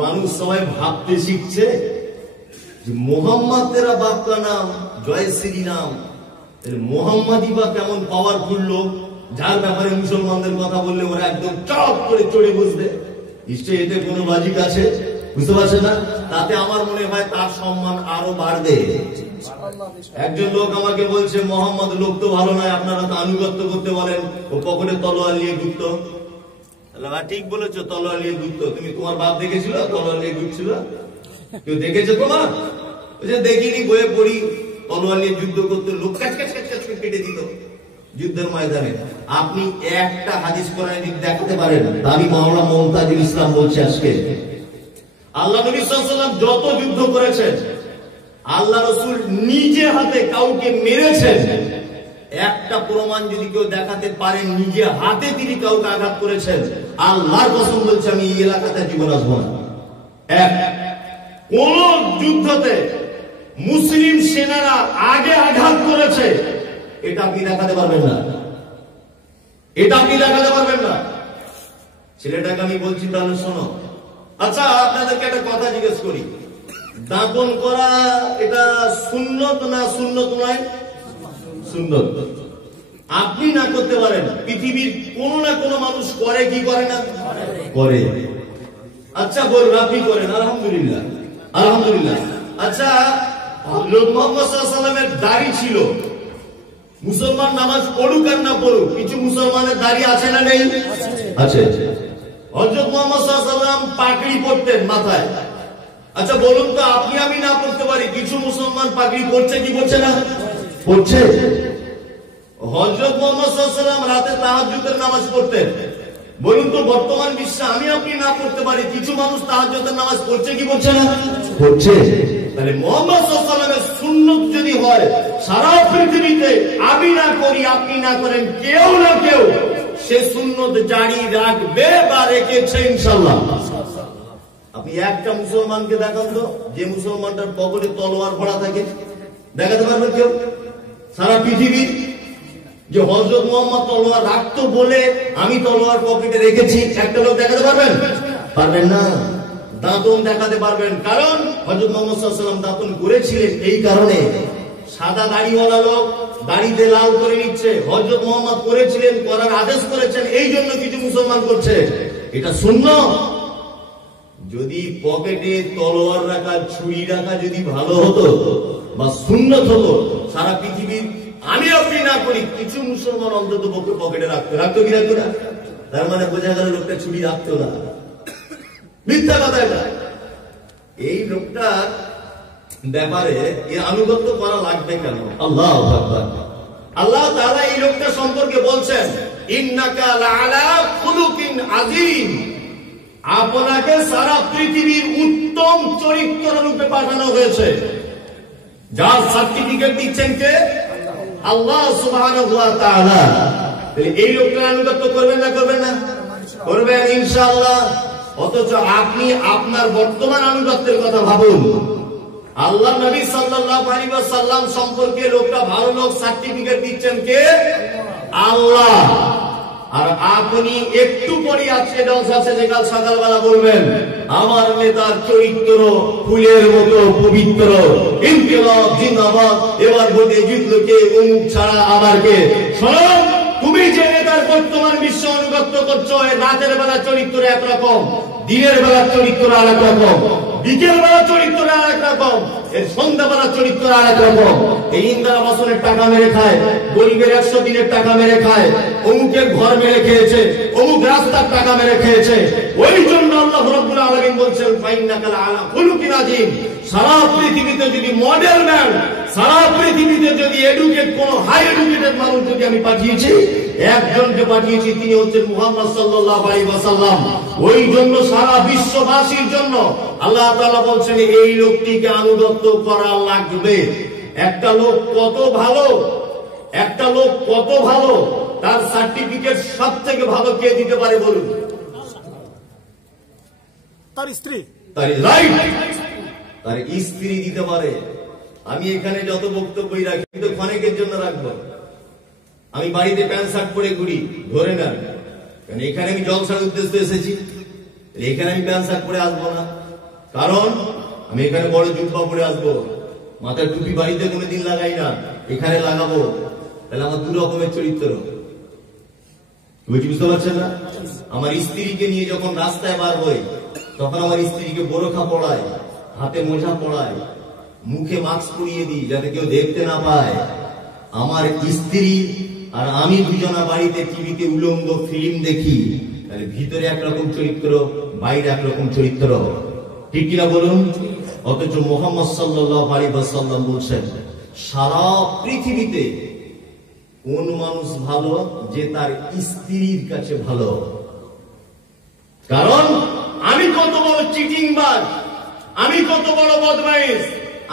মানুষ সবাই ভাবতে শিখছে যে মোহাম্মদ তেরা বাপ কা নাম জয় শ্রীরাম। মোহাম্মদই বা কেমন পাওয়ারফুল লোক, যার ব্যাপারে মুসলমানদের কথা বললে ওরা একদম চট করে চড়ে বসবে। নিশ্চয়ই এতে কোনো লজিক আছে, বুঝতে পারছেন না? তাতে আমার মনে হয় তার সম্মান আরো বাড়বে। একজন লোক আমাকে বলছে, মোহাম্মদ লোক তো ভালো নয়, আপনারা তো আনুগত্য করতে বলেন, ও পকেটে তলোয়ার নিয়ে ঘুরত। ঠিক বলেছো, তলোয়ার নিয়ে ঘুরত। তুমি তোমার বাপ দেখেছিল তলোয়ার নিয়ে ঘুরছিল? কেউ দেখেছে তোমার? দেখিনি, বইয়ে পড়ি, তলোয়ার নিয়ে যুদ্ধ করতো, লোক কেটে দিত যুদ্ধের ময়দানে। আপনি একটা হাদিস কোরআনে দেখাতে পারেন? আমি মাওলানা মুমতাজুল ইসলাম বলছি আজকে, আল্লাহ নবী সাল্লাল্লাহু আলাইহি ওয়াসাল্লাম যত যুদ্ধ করেছেন, আল্লাহ রাসূল নিজে হাতে কাউকে মেরেছেন, একটা প্রমাণ যদি কেউ দেখাতে পারেন নিজে হাতে তিনি কাউকে আঘাত করেছেন, আল্লাহর কসম বলছি আমি এই এলাকাতে জীবন আসবো না। কোন যুদ্ধতে মুসলিম সেনারা আগে আঘাত করেছে এটা আপনি দেখাতে পারবেন না, এটা আপনি দেখাতে পারবেন না। ছেলেটাকে আমি বলছি তাহলে শোনো। আচ্ছা, আপনাদেরকে একটা কথা জিজ্ঞেস করি, দাফন করা এটা সুন্নত না সুন্নত নয়? সুন্নত। আপনি না করতে পারেন, পৃথিবীর কোন না কোন মানুষ করে কি করে না? করে। আচ্ছা বলুন, আপনি করেন? আলহামদুলিল্লাহ, আলহামদুলিল্লাহ। আচ্ছা, হযরত মুহাম্মদ সাল্লাল্লাহু আলাইহি ওয়াসাল্লামের দাড়ি ছিল, মুসলমান নামাজ পড়ুক আর না পড়ুক, কিছু মুসলমানের দাড়ি আছে না নেই? আছে। হযরত মুহাম্মদ সাল্লাল্লাহু আলাইহি ওয়াসাল্লাম পাগড়ি পরতেন মাথায়। আচ্ছা বলুন তো, আপনি আমি না পড়তে পারি, কিছু মুসলমান পাগড়ি পরছে কি পরছে না? পড়ছে। হযরত মুহাম্মদ সাল্লাল্লাহু আলাইহি ওয়াসাল্লাম রাতে তাহাজ্জুদের নামাজ পড়তেন। বলুন তো, বর্তমান বিশ্বে আমি আপনি না পড়তে পারি, কিছু মানুষ তাহাজ্জুদের নামাজ পড়ছে কি পড়ছে না? পড়ছে। তাহলে মুহাম্মদ সাল্লাল্লাহু আলাইহি ওয়াসাল্লামের সুন্নাত যদি হয়, সারা পৃথিবীতে আমি না করি, আপনি না করেন, কেউ না কেউ সে সুন্নাত জারি রাখবে বা রেখেছে ইনশাআল্লাহ। আপনি একটা মুসলমানকে দেখান তো, যে মুসলমানটার পকেটে তলোয়ার ভরা থাকে, দেখাতে পারবেন কেউ? সারা পৃথিবী যে হযরত মুহাম্মদ তলোয়ার রাখতো বলে আমি তলোয়ার পকেটে রেখেছি, একটা লোক দেখাতে পারবেন? পারবেন না। দাঁতন দেখাতে পারবেন, কারণ হযরত মুহাম্মদ সাল্লাল্লাহু আলাইহি ওয়াসাল্লাম দাঁতন করেছিলেন। এই কারণে সাদা দাড়িওয়ালা লোক দাড়িতে লাল করে নিচ্ছে, হযরত মুহাম্মদ করেছিলেন, করার আদেশ করেছেন, এই জন্য কিছু মুসলমান করছে, এটা সুন্নাত। যদি পকেটে তলোয়ার রাখা, ছুরি রাখা যদি ভালো হতো বা সুন্নাত হতো, সারা পৃথিবীর আমি আপনি না করি, কিছু মুসলমান অন্তত পকেটে রাখতো কি রাখতো না? তার মানে বোঝা গেল লোকটা ছুরি রাখতো না, মিথ্যা কথা এটা। এই লোকটার ব্যাপারে এর আনুগত্য করা লাগবে কেন? আল্লাহু আকবার। আল্লাহ তাআলা এই লোকটা সম্পর্কে বলছেন, ইন্নাকা লাআলা খুলুকিন আযীম, আপনাকে সারা পৃথিবীর উত্তম চরিত্র রূপে পাঠানো হয়েছে। যার সার্টিফিকেট দিচ্ছেন কে? আল্লাহ সুবহানাহু ওয়া তাআলা। এই লোকটার আনুগত্য করবেন না করবেন না? করবেন ইনশাআল্লাহ। অথচ আপনি আপনার বর্তমান আনুগত্যের কথা ভাবুন। আল্লাহ নবী সাল্লাল্লাহু আলাইহি ওয়াসাল্লাম সম্পর্কে লোকটা ভালো লোক সার্টিফিকেট দিচ্ছেন কে? আল্লাহ। আর আপনি একটু পরে আজকে জলসাতে যে কাল সকালবেলা বলবেন আমার নেতার চরিত্র ফুলের মতো পবিত্র, ইনকিলাব জিন্দাবাদ, এবার ভোটে জিতলো কে, অমুক ছাড়া আবার কে। শোনো, তুমি যে নেতার বর্তমান বিশ্ব অনুগত্য করছো, রাতের বেলা চরিত্র একরকম, দিনের বেলা চরিত্র আর এক রকম, বিকেল বেলা চরিত্র আর এক রকম, এর সন্ধ্যাবেলা চরিত্র আর এক রকম। এই ইন্দিরা বাসনের টাকা মেরে খায়, গরিবের 100 দিনের টাকা মেরে খায়, অমুকের ঘর মেরে খেয়েছে, অমুক রাস্তার টাকা মেরে খেয়েছে। ওই জন্য আল্লাহ রাব্বুল আলামিন বলছেন, ফাইন্নাকা লাআলা খুলুকিন আযীম। সারা পৃথিবীতে যদি মডেল ম্যান, সারা পৃথিবীতে যদি এডুকেট, কোন হাই এডুকেটেড মানুষ যদি আমি পাঠিয়েছি, একজনকে পাঠিয়েছি, তিনি হচ্ছেন মুহাম্মদ সাল্লাল্লাহু আলাইহি ওয়াসাল্লাম। ওই জন্য সারা বিশ্ববাসীর জন্য আল্লাহ তাআলা বলছেন এই লোকটিকে আনুগত্য করা লাগবে। একটা লোক কত ভালো, একটা লোক কত ভালো, তার সার্টিফিকেট সব থেকে ভালো কে দিতে পারে বলুন? তার স্ত্রী। তার রাইট, তার স্ত্রী দিতে পারে। আমি এখানে যত বক্তব্যই রাখি, কিন্তু ক্ষণিকের জন্য রাখবো। আমি বাড়িতে প্যান্ট শার্ট পরে ঘুরি, ধরে নেন, কারণ এখানে আমি জলসার উদ্দেশ্যে এসেছি, এখানে আমি প্যান্ট শার্ট পরে আসবো না, কারণ আমি এখানে বড় জুব্বা পরে আসবো, মাথায় টুপি বাড়িতে কোনোদিন লাগাই না, এখানে লাগাবো। তাহলে আমার দু রকমের চরিত্র। বুঝতে পারছেন না? আমার স্ত্রীকে নিয়ে যখন রাস্তায় বার হই, তখন আমার স্ত্রীকে বোরখা পড়ায়, হাতে মোজা পড়ায়, মুখে মাস্ক পরিয়ে দিই যাতে কেউ দেখতে না পায়। আমার স্ত্রী আর আমি দুজনা বাড়িতে টিভিতে উলঙ্গ ফিল্ম দেখি, তাহলে ভিতরে একরকম চরিত্র, বাইরে একরকম চরিত্র, ঠিক কিনা বলুন? অথচ মুহাম্মদ সাল্লাল্লাহু আলাইহি ওয়াসাল্লাম বলছেন, সারা পৃথিবীতে কোন মানুষ ভালো? যে তার স্ত্রীর কাছে ভালো। কারণ আমি কত বড় চিটিংবাজ, আমি কত বড় বদমাইশ,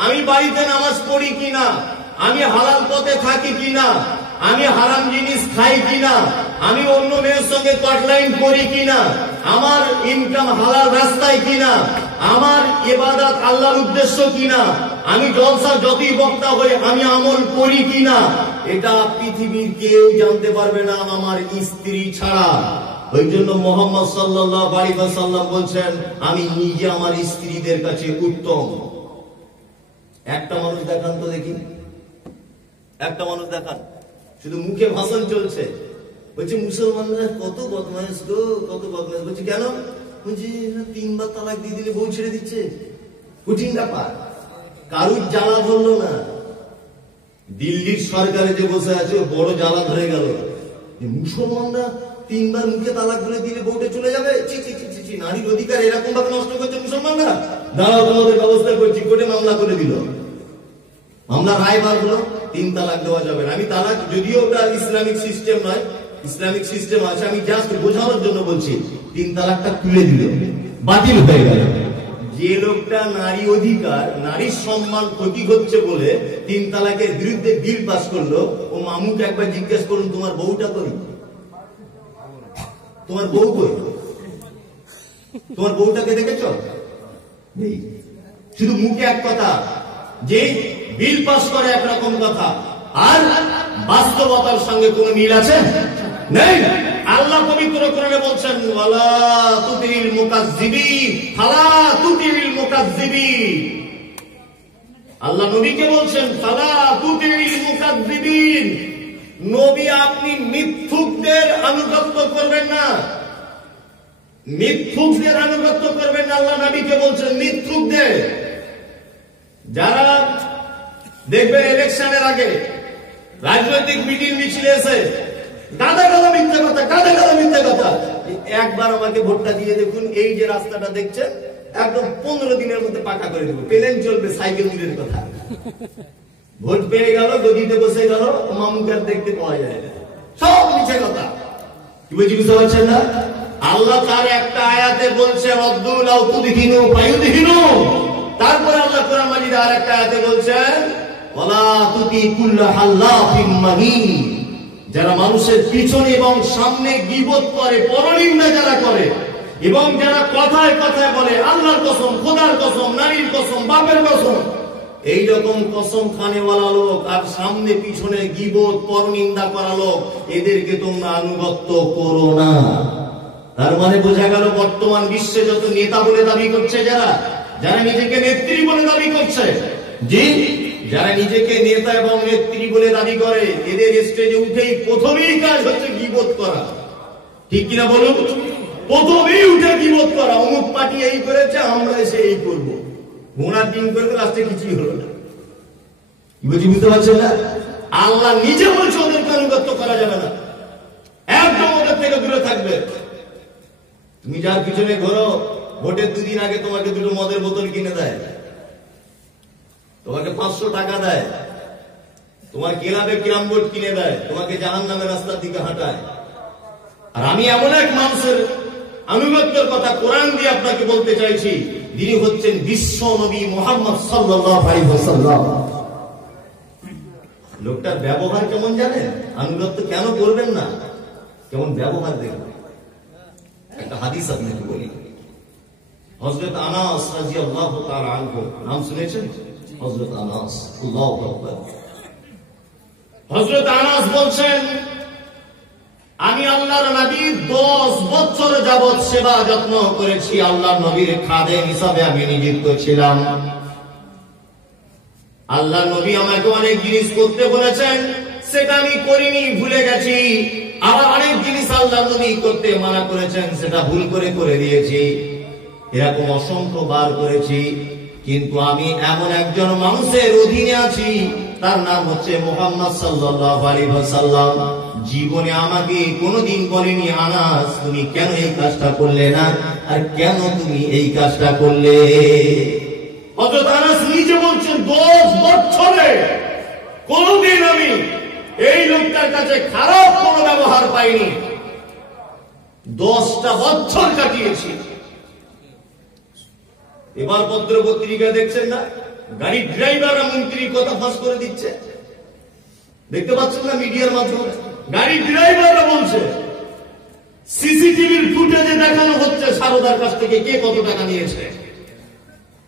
আমি বাড়িতে নামাজ পড়ি কিনা, আমি হালাল পথে থাকি কিনা, আমি হারাম জিনিস খাই কিনা, আমি অন্য মেয়ের সঙ্গে কটলাইন করি কিনা, আমার ইনকাম হালাল রাস্তায় কিনা, আমার ইবাদত আল্লাহর উদ্দেশ্য কিনা, আমি জলসা যতই বক্তা হই আমি আমল করি কিনা, এটা পৃথিবীর কেউ জানতে পারবে না আমার স্ত্রী ছাড়া। ওই জন্য মুহাম্মদ সাল্লাল্লাহু আলাইহি ওয়াসাল্লাম বলছেন, আমি নিজে আমার স্ত্রীদের কাছে উত্তম। একটা মানুষ দেখান তো দেখি, একটা মানুষ দেখান, শুধু মুখে ভাষণ চলছে, বলছে মুসলমানরা কত বদমাইশ গো, কত বদমাইশ। বলছে কেন? বলছে 3 বার তালাক দিয়ে দিলে বউ ছেড়ে দিচ্ছে, কঠিন ব্যাপার, কারুর জ্বালা ধরলো না। দিল্লির সরকারে যে বসে আছে বড় জ্বালা ধরে গেল, মুসলমানরা 3 বার মুখে তালাক বলে দিলে বউটা চলে যাবে। চি চি চি চি, নারীর অধিকার এরকম ভাবে নষ্ট করছে মুসলমানরা। দাঁড়াও, তোমাদের ব্যবস্থা করছি। কোর্টে মামলা করে দিল, মামলা রায় বার হলো, 3 তালাক দেওয়া যাবে না। আমি তালাক, যদিও ওটা ইসলামিক সিস্টেম নয়, ইসলামিক সিস্টেম আছে, আমি জাস্ট বোঝানোর জন্য বলছি, 3 তালাকটা তুলে দিল, বাতিল হয়ে গেল। যে লোকটা নারী অধিকার, নারীর সম্মান ক্ষতি হচ্ছে বলে 3 তালাকের বিরুদ্ধে বিল পাস করলো, ও মামুকে একবার জিজ্ঞেস করুন, তোমার বউটা করি, তোমার বউ কই, তোমার বউটাকে দেখেছ? শুধু মুখে এক কথা, যে বিল পাস করে একরকম কথা, আর বাস্তবতার সঙ্গে কোন মিল আছে? নেই। আল্লাহ পবিত্র কোরআনে বলছেন, ওয়ালা তুতিল মুকাজ্জিবিন, ফালা তুতিল মুকাজ্জিবিন। আল্লাহ নবীকে বলছেন, ফালা তুতিল মুকাজ্জিবিন, নবী আপনি মিথ্যুকদের আনুগত্য করবেন না, মিথ্যুকদের আনুগত্য করবেন না। আল্লাহ নবীকে বলছেন মিথ্যুকদের, যারা দেখবেন ইলেকশনের আগে রাজনৈতিক মিটিং মিছিলে এসে গাদা গাদা মিথ্যে কথা, গাদা গাদা মিথ্যে কথা। একবার আমাকে ভোটটা দিয়ে দেখুন, এই যে রাস্তাটা দেখছেন একদম 15 দিনের মধ্যে পাকা করে দেবো, প্লেন চলবে, সাইকেল দূরের কথা। ভোট পেয়ে গেল, গদিতে বসে গেল, মামুকে আর দেখতে পাওয়া যায় না, সব মিথ্যে কথা। কি বলছি বুঝতে পারছেন না? আল্লাহ তার একটা আয়াতে বলছে রদ্দুল আও তুদহিনু ফায়ুদহিনু, তারপরে আল্লাহ কোরআন মাজিদে আর একটা আয়াতে বলছেন ওয়ালা তুতি কুল্লা হাল্লাফিন মাহিন, যারা মানুষের পিছনে এবং সামনে গীবত করে, পরনিন্দা যারা করে, এবং যারা কথায় কথায় বলে আল্লাহর কসম, খোদার কসম, নারীর কসম, বাপের কসম, এইরকম কসম খানেওয়ালা লোক আর সামনে পিছনে গীবত পরনিন্দা করা লোক, এদেরকে তোমরা আনুগত্য করো না। তার মানে বোঝা গেল বর্তমান বিশ্বে যত নেতা বলে দাবি করছে, যারা যারা নিজেকে নেত্রী বলে দাবি করছে, জি, যারা নিজেকে নেতা এবং নেত্রী বলে দাবি করে, এদের স্টেজে উঠেই প্রথমেই কাজ হচ্ছে গীবত করা, ঠিক কিনা বলুন? প্রথমেই উঠে গীবত করা, অমুক পার্টি এই করেছে, আমরা এসে এই করবো, ঘোড়ার ডিম করবে, লাস্টে কিছুই হলো না। বুঝতে পারছেন না? আল্লাহ নিজে বলছে ওদেরকে আনুগত্য করা যাবে না, একদম ওদের থেকে দূরে থাকবে। তুমি যার পিছনে ঘোরো, ভোটের 2 দিন আগে তোমাকে 2টো মদের বোতল কিনে দেয়, তোমাকে 500 টাকা দেয়, তোমার ক্লাবে ক্যারাম বোর্ড কিনে দেয়, তোমাকে জাহান্নামের রাস্তার দিকে হাঁটায়। আর আমি এমন এক মানুষের আনুগত্যের কথা কোরআন দিয়ে আপনাকে বলতে চাইছি, যিনি হচ্ছেন বিশ্ব নবী মুহাম্মদ সাল্লাল্লাহু আলাইহি ওয়াসাল্লাম। লোকটার ব্যবহার কেমন জানেন? আনুগত্য কেন করবেন না? কেমন ব্যবহার দেখবেন। একটা হাদিস আপনাকে বলি, হযরত আনাস রাদিয়াল্লাহু তাআলা আনহু, নাম শুনেছেন? হযরত আনাস, আল্লাহু আকবার। হযরত আনাস বলছেন, আমি আল্লাহর নবীর 10 বছর যাবত সেবা যত্ন করেছি, আল্লাহর নবীর খাদেম হিসাবে আমি নিযুক্ত ছিলাম। আল্লাহর নবী আমাকে অনেক জিনিস করতে বলেছেন, সেটা আমি করিনি, ভুলে গেছি। আবার অনেক জিনিস আল্লাহ নবী করতে মানা করেছেন, সেটা ভুল করে করে দিয়েছি, এরকম অসংখ্য বার করেছি। কিন্তু আমি এমন একজন মানুষের অধীনে আছি, তার নাম হচ্ছে মুহাম্মদ সাল্লাল্লাহু আলাইহি ওয়াসাল্লাম। জীবনে আমাকে কোনোদিন বলেনি, আনাস তুমি কেন এই কাজটা করলে না, আর কেন তুমি এই কাজটা করলে। হযরত আনাস নিজে বলছেন 10 বছরে কোনোদিন আমি এই লোকটার কাছে খারাপ কোনো ব্যবহার পাইনি। 10টা বছর কাটিয়েছি। এবার পত্র পত্রিকা দেখছেন না, গাড়ির ড্রাইভাররা মন্ত্রীর কথা ফাঁস করে দিচ্ছে, দেখতে পাচ্ছেন না মিডিয়ার মাধ্যমে। গাড়ির ড্রাইভাররা বলছে, সিসিটিভির ফুটেজে দেখানো হচ্ছে সারদার কাছ থেকে কে কত টাকা নিয়েছে।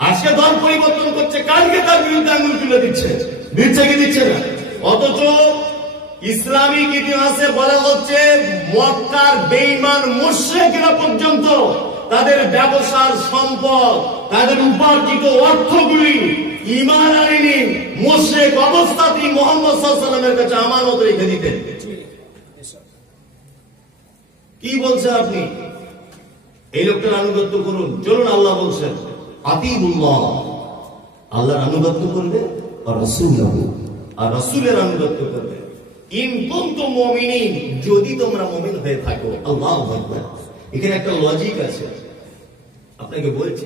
আজকে দল পরিবর্তন করছে, কালকে তার বিরুদ্ধে আঙুল তুলে দিচ্ছে, দিচ্ছে কি দিচ্ছে না। অথচ ইসলামিক ইতিহাসে বলা হচ্ছে মক্কার বেঈমান মুশরিকরা পর্যন্ত তাদের ব্যবসার সম্পদ, তাদের উপার্জিত অর্থগুলি ঈমান আনেনি, মুশরিক অবস্থাতেই মুহাম্মদ সাল্লাল্লাহু আলাইহি ওয়াসাল্লামের কাছে আমানত রেখে দিতেন। কি বলছেন আপনি? এই লোকটার আনুগত্য করুন। চলুন, আল্লাহ বলছেন আতিউল্লাহ, আল্লাহর আনুগত্য করবে, আর রাসূলহু, আর রাসূলের আনুগত্য করবে। ইন কুনতুম মুমিনিন, যদি তোমরা মুমিন হয়ে থাকো। আল্লাহু আকবার। এখানে একটা লজিক আছে, আপনাকে বলছি।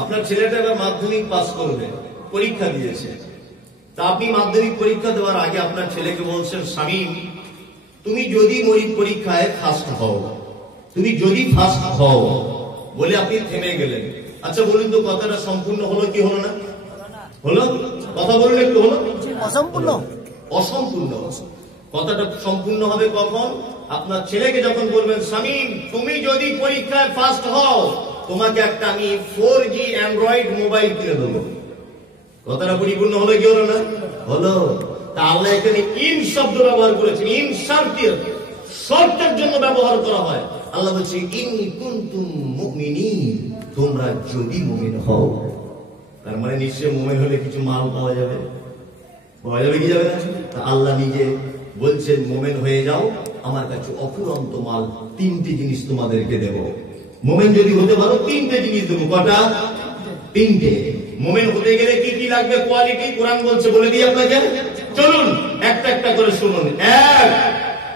আপনার ছেলেটা এবার মাধ্যমিক পাস করবে, পরীক্ষা দিয়েছে। তা আপনি মাধ্যমিক পরীক্ষা দেওয়ার আগে আপনার ছেলেকে বলছেন, শামীম তুমি যদি পরীক্ষায় ফার্স্ট হও, তুমি যদি ফার্স্ট হও, বলে আপনি থেমে গেলেন। আচ্ছা বলুন তো, কথাটা সম্পূর্ণ হলো কি হলো না? হলো? কথা বলুন একটু। হলো? অসম্পূর্ণ। অসম্পূর্ণ। কথাটা সম্পূর্ণ হবে কখন? আপনার ছেলেকে যখন বলবেন, শামীম তুমি যদি পরীক্ষায় ফার্স্ট হও, তোমাকে একটা আমি 4G অ্যান্ড্রয়েড মোবাইল কিনে দেবো। কথাটা পরিপূর্ণ হলো কি হলো না? হলো। তা আল্লাহ এখানে ইন শব্দ ব্যবহার করেছেন, ইন শারতিয়ত, শর্তের জন্য ব্যবহার করা হয়। আল্লাহ বলছে ইন কুনতুম মুমিনিন, তোমরা যদি মুমিন হও। তার মানে নিশ্চয় মুমিন হলে কিছু মাল পাওয়া যাবে, পাওয়া যাবে কি যাবে না? তা আল্লাহ নিজে বলছেন মুমিন হয়ে যাও, আমার কাছে অফুরন্ত মাল, 3টে জিনিস তোমাদেরকে দেব। মুমিন যদি হতে পারো 3টে জিনিস দেবো। কটা? 3টে। মুমিন হতে গেলে কি কি লাগবে, কোয়ালিটি কোরআন বলছে, বলে দিই আপনাকে। চলুন একটা একটা করে শুনুন। এক,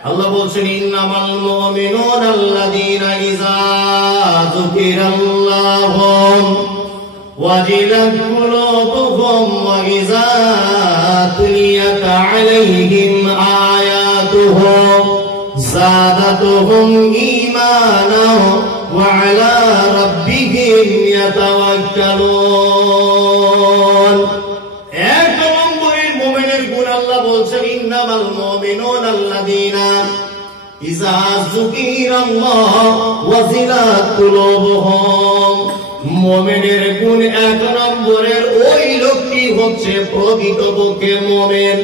আল্লাহ বলছেন ইন্নামাল মুমিনুনা আল্লাযীনা ইযা যুকিরাল্লাহু ওয়াজিলাত কুলুবুহুম ওয়া ইযা তুলিয়াত আলাইহিম আয়াতুহু যাদাতুহুম ঈমানাও ওয়া আলা রাব্বিহিম ইয়াতাওয়াক্কালুন। এক নম্বরের মুমিনের গুণ আল্লাহ বলছেন ইন্নামাল মুমিনুনা আল্লাযীনা ইযা যুকিরাল্লাহু ওয়াজিলাত কুলুবুহুম। মুমিনের গুণ এক নম্বরের ওই লোকটি হচ্ছে প্রকৃতপক্ষে মুমিন।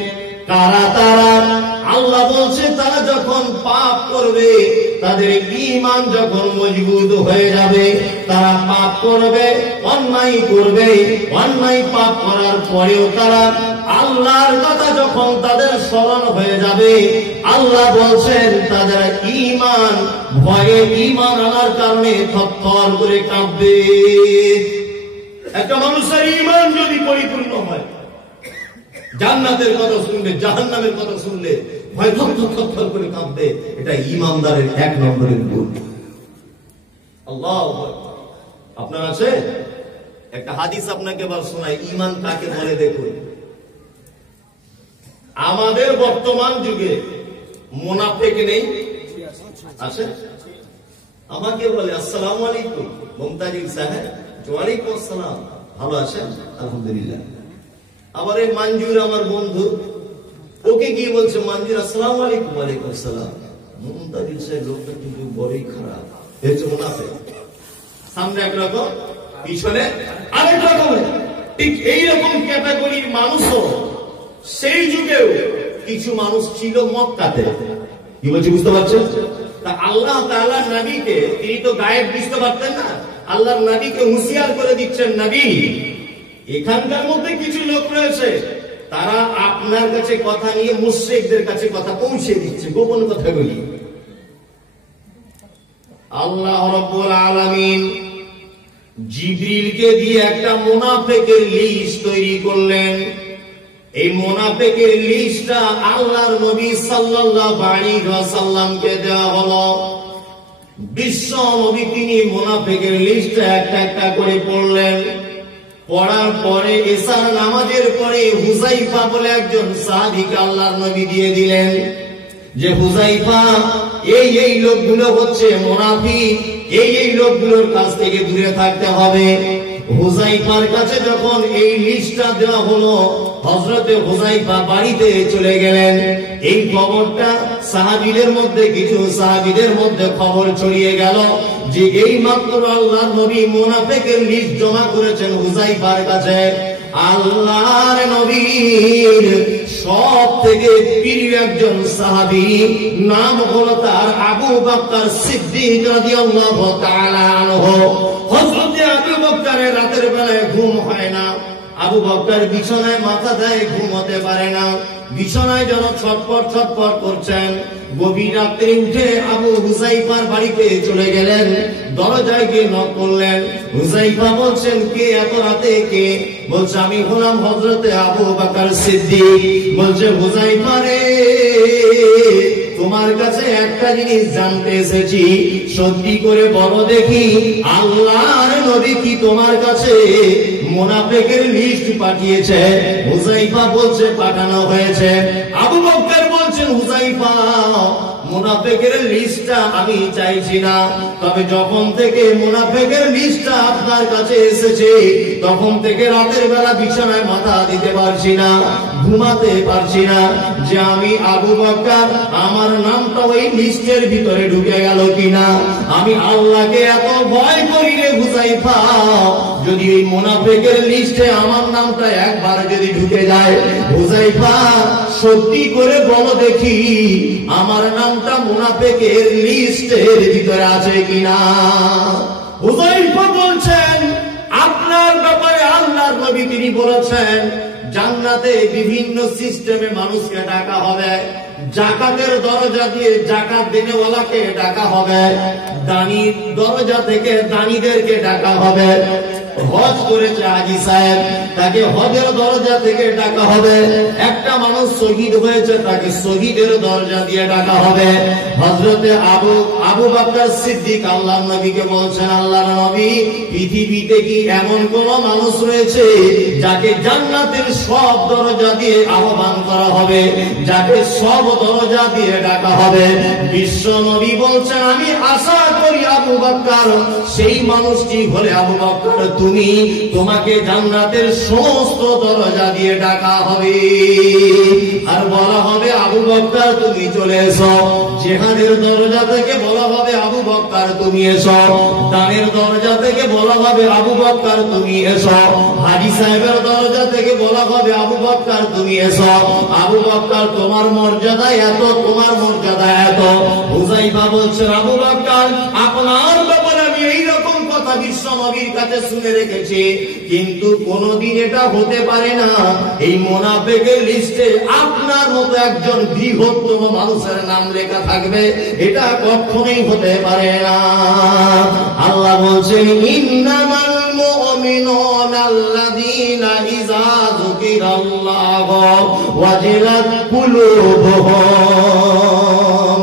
কারা তারা? আল্লাহ বলছে তারা যখন পাপ করবে, তাদের ঈমান যখন মজবুত হয়ে যাবে, তারা পাপ করবে, অন্যায় করবে, অন্যায় পাপ করার পরেও তারা আল্লাহর কথা যখন তাদের স্মরণ হয়ে যাবে, আল্লাহ বলছেন তাদের ঈমান, ভয়ে ঈমান আনার কারণে থরথর করে কাঁপবে। একটা মানুষের ঈমান যদি পরিপূর্ণ হয়, জান্নাতের কথা শুনলে, জাহান্নামের কথা শুনলে ভয় থরথর করে কাঁপবে। এটা ঈমানদারের এক নম্বরের গুণ। আল্লাহু আকবার। আপনার আছে একটা হাদিস আপনাকে এবার শোনাই, ঈমান কাকে বলে দেখুন। আমাদের বর্তমান যুগে মুনাফিক নেই, আছে? আমাকে বলে আসসালামু আলাইকুম মুমতাজিল সাহেব, ওয়ালাইকুম আসসালাম, ভালো আছেন? আলহামদুলিল্লাহ। আবার এই মঞ্জুর আমার বন্ধু, ওকে গিয়ে বলছে মঞ্জুর আসসালামু আলাইকুম। ওয়ালাইকুম আসসালাম। মুমতাজিল সাহেব লোকটা কিন্তু বড়ই খারাপ, হচ্ছে মুনাফিক। সামনে একরকম, পিছনে আরেক রকম। ঠিক এইরকম ক্যাটাগরির মানুষও সেই যুগেও কিছু মানুষ ছিল মক্কাতে। কি বলছি বুঝতে পারছেন? তা আল্লাহ তাআলা নবীকে, তিনি তো গায়েব বুঝতে পারতেন না, আল্লাহর নবীকে হুঁশিয়ার করে দিচ্ছেন, নবী এখানকার মধ্যে কিছু লোক রয়েছে তারা আপনার কাছে কথা নিয়ে মুশরিকদের কাছে কথা পৌঁছে দিচ্ছে, গোপন কথাগুলি। আল্লাহ রাব্বুল আলামিন জিবরিলকে দিয়ে একটা মুনাফিকের লিস্ট তৈরি করলেন। এই মুনাফিকের লিস্টটা আল্লাহর নবী সাল্লাল্লাহু আলাইহি ওয়াসাল্লামকে দেওয়া হলো। বিশ্ব নবী তিনি মুনাফিকের লিস্টটা একটা একটা করে পড়লেন। পড়ার পরে এশার নামাজের পরে হুযাইফা বলে একজন সাহাবীকে আল্লাহর নবী দিয়ে দিলেন যে হুযাইফা, এই লোকগুলো হচ্ছে মুনাফিক, এই লোকগুলোর কাছ থেকে দূরে থাকতে হবে। হুযাইফার কাছে যখন এই লিস্টটা দেওয়া হলো, হযরতে হুযাইফা বাড়িতে চলে গেলেন। এই খবরটা সাহাবীদের মধ্যে, কিছু সাহাবীদের মধ্যে খবর ছড়িয়ে গেল যে এই মাত্র আল্লাহর নবী মুনাফিকের লিস্ট জমা করেছেন হুযাইফার কাছে। আল্লাহর নবীর সব থেকে প্রিয় একজন সাহাবী, নাম হলো তার আবু বকর সিদ্দিক রাদিয়াল্লাহু তাআলা আনহু। হযরতে আবু বকরের রাতের বেলায় ঘুম হয় না। আবু বকর বিছানায় মাথা দেয়, ঘুমোতে পারে না। বিছানায় যেন ছটফট ছটফট করছেন। গভীর রাত্রে উঠে আবু হুযাইফার বাড়িতে চলে গেলেন। দরজায় গিয়ে নক করলেন। হুযাইফা বলছেন, কে এত রাতে কে? বলছে, আমি হলাম হযরতে আবু বকর সিদ্দিক। বলছে, হুযাইফা রে, তোমার কাছে একটা জিনিস জানতে এসেছি, সত্যি করে বলো দেখি, আল্লাহর নবী কি তোমার কাছে মুনাফিকের লিস্ট পাঠিয়েছে? হুযাইফা বলছে, পাঠানো হয়েছে। আবু বকর বলছেন, হুযাইফা, মুনাফিকের লিস্টটা আমি চাইছি না, তবে যখন থেকে মুনাফিকের লিস্টটা আপনার কাছে এসেছে তখন থেকে রাতের বেলা বিছানায় মাথা দিতে পারছি না, ঘুমাতে পারছি না, যে আমি আবু বকর, আমার নামটা ওই লিস্টের ভিতরে ঢুকে গেল কিনা। আমি আল্লাহকে এত ভয় করি রে হুযাইফা, যদি এই মুনাফিকের লিস্টে আমার নামটা একবার যদি ঢুকে যায়, হুযাইফা সত্যি করে বলো দেখি, আমার নামটা মুনাফিকের লিস্টের ভিতরে আছে কিনা। হুযাইফা বলছেন, আপনার ব্যাপারে আল্লাহর নবী তিনি বলেছেন, জান্নাতে বিভিন্ন সিস্টেমে মানুষকে ডাকা হবে। জাকাতের দরজা দিয়ে জাকাত দেনেওয়ালাকে ডাকা হবে, দানির দরজা থেকে দানিদেরকে ডাকা হবে। হজ করেছে হাজী সাহেব, তাকে হজের দরজা থেকে ডাকা হবে। একটা মানুষ শহীদ হয়েছে, তাকে শহীদের দরজা দিয়ে ডাকা হবে। হযরতে আবু বকর সিদ্দিক আল্লাহর নবীকে বলছেন, আল্লাহর নবী, পৃথিবীতে কি এমন কোন মানুষ রয়েছে যাকে জান্নাতের সব দরজা দিয়ে আহ্বান করা হবে, যাকে সব দরজা দিয়ে ডাকা হবে? বিশ্ব নবী বলছেন, আমি আশা করি আবু বকর সেই মানুষটি হলে আবু বকর তুমি, তোমাকে জান্নাতের সমস্ত দরজা দিয়ে ডাকা হবে আর বলা হবে, আবু বকর তুমি চলে এসো। জিহাদের দরজা থেকে বলা হবে, আবু বকর তুমি এসো। দানের দরজা থেকে বলা হবে, আবু বকর তুমি এসো। হাজী সাহেবের দরজা থেকে বলা হবে, আবু বকর তুমি এসো। আবু বকর তোমার মর্যাদা এত, তোমার মর্যাদা এত। হুযাইফা বলছে, আবু বকর আপনার ব্যাপারে আমি এইরকম কথা বিশ্ব নবীর কাছে শুনে রেখেছি, কিন্তু কোনদিন এটা হতে পারে না এই মুনাফিকের লিস্টে আপনার মতো একজন বৃহত্তম মানুষের নাম লেখা থাকবে, এটা কখনোই হতে পারে না। আল্লাহ বলছেন, ইন্নামাল মুমিনুনা আল্লাযীনা ইযা যুকিরাল্লাহু ওয়াজিলাত কুলুবুহুম।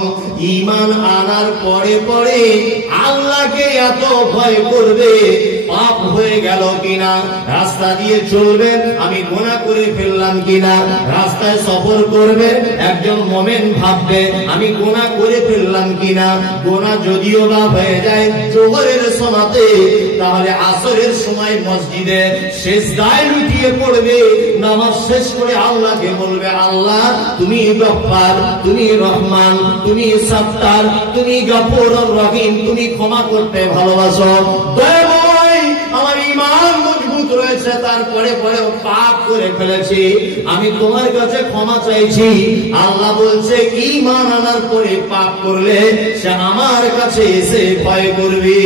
ঈমান আনার পরে পরে আল্লাহকে এত ভয় করবে, পাপ হয়ে গেল কিনা, রাস্তা দিয়ে চলবেন আমি গুনাহ করে ফেললাম কিনা, রাস্তায় সফর করবে একজন মুমিন ভাববে আমি গুনাহ করে ফেললাম কিনা। গুনাহ যদিও বা হয়ে যায় জোহরের সময়তে, তাহলে আসরের সময় মসজিদে সিজদায় লুটিয়ে পড়বে, নামাজ শেষ করে আল্লাহকে বলবে, আল্লাহ তুমি গফফার, তুমি রহমান, তুমি সাত্তার, তুমি গফুর রহিম, তুমি ক্ষমা করতে ভালোবাসো। দয়াময় আমার ঈমান মজবুত রয়েছে, তারপরে পরেও পাপ করে ফেলেছি, আমি তোমার কাছে ক্ষমা চাইছি। আল্লাহ বলছে, ঈমান আনার পরে পাপ করলে সে আমার কাছে এসে ভয় করবে।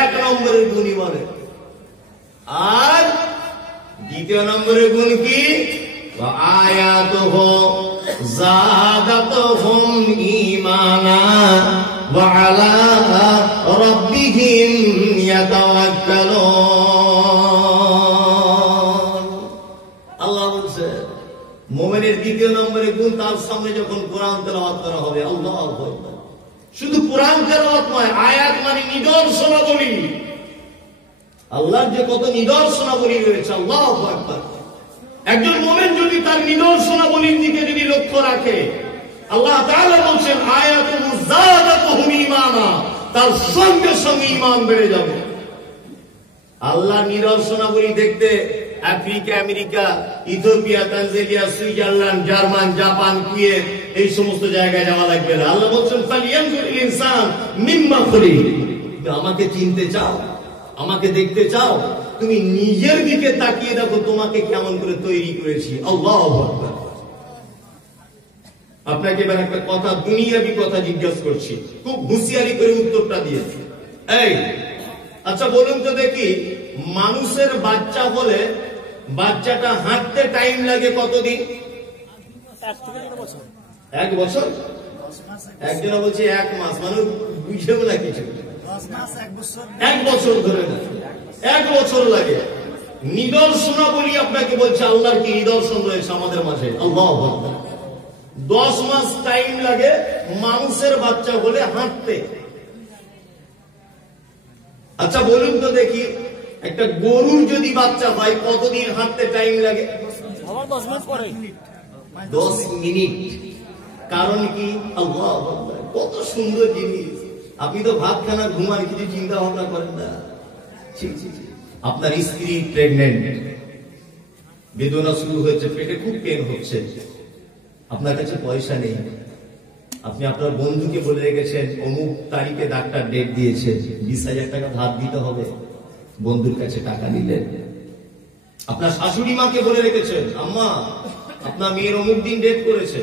এক নম্বরের গুণী বলে। আর দ্বিতীয় নম্বরের গুণ কি? আয়াতুহু যাদাতুহুম ঈমানা ওয়া আলা রাব্বিহিম ইয়াতাওয়াক্কালুন। আল্লাহ বলছে মুমিনের দ্বিতীয় নম্বরের গুণ, তার সামনে যখন কোরআন তেলাওয়াত করা হবে, আল্লাহু আকবার, শুধু কোরআন তেলাওয়াত নয়, আয়াত মানে নিদর্শনাবলী, আল্লাহর যে কত নিদর্শনাবলী রয়েছে, আল্লাহু আকবার। একজন মুমিন যদি তার নিদর্শনাবলীর দিকে যদি লক্ষ্য রাখে, আল্লাহ তাআলা বলছেন আয়াতুহু যাদাতুহুম ঈমানা, তার সঙ্গে সঙ্গে ঈমান বেড়ে যাবে। আল্লাহর নিদর্শনাবলী দেখতে Africa, America, Ethiopia, Tanzania, Switzerland, German, Japan, Kuwait এই সমস্ত জায়গায় যাওয়া লাগবে না। আল্লাহ বলছেন ফালিয়ানজুরিল ইনসান মিম্মা খুলিক। আমাকে চিনতে চাও, আমাকে দেখতে চাও, তুমি নিজের দিকে তাকিয়ে দেখো তোমাকে কেমন করে তৈরি করেছি। আল্লাহু আকবার। আপনাকে এবার একটা কথা, দুনিয়াবি কথা জিজ্ঞাসা করছি, খুব হুঁশিয়ারি করে উত্তরটা দিয়েছি। এই আচ্ছা বলুন তো দেখি, মানুষের বাচ্চা হলে বাচ্চাটা হাঁটতে টাইম লাগে কতদিন? 1 বছর। একজন বলছে 1 মাস, মানে বুঝেও না কিছু। 1 বছর ধরে না, 1 বছর লাগে। নিদর্শনাবলী আপনাকে বলছে, আল্লাহর কি নিদর্শন রয়েছে আমাদের মাঝে। আল্লাহু আকবার। 10 মাস টাইম লাগে মানুষের বাচ্চা হলে হাঁটতে। আচ্ছা বলুন তো দেখি, একটা গরুর যদি বাচ্চা হয় কতদিন হাঁটতে টাইম লাগে? 10 মিনিট। কারণ কি? আল্লাহু আকবার, কত সুন্দর জিনিস। আপনি তো ভাত খানা ঘুমান, কিছু চিন্তা ভাবনা করেন না। আপনার স্ত্রী প্রেগনেন্ট, বেদনা শুরু হয়েছে, পেটে খুব পেন হচ্ছে, আপনার কাছে পয়সা নেই, আপনি আপনার বন্ধুকে বলে রেখেছেন অমুক তারিখে ডাক্তার ডেট দিয়েছে, 20,000 টাকা ধার দিতে হবে, বন্ধুর কাছে টাকা নিলেন। আপনার শাশুড়ি মাকে বলে রেখেছেন আম্মা আপনার মেয়ের অমুক দিন ডেট করেছে,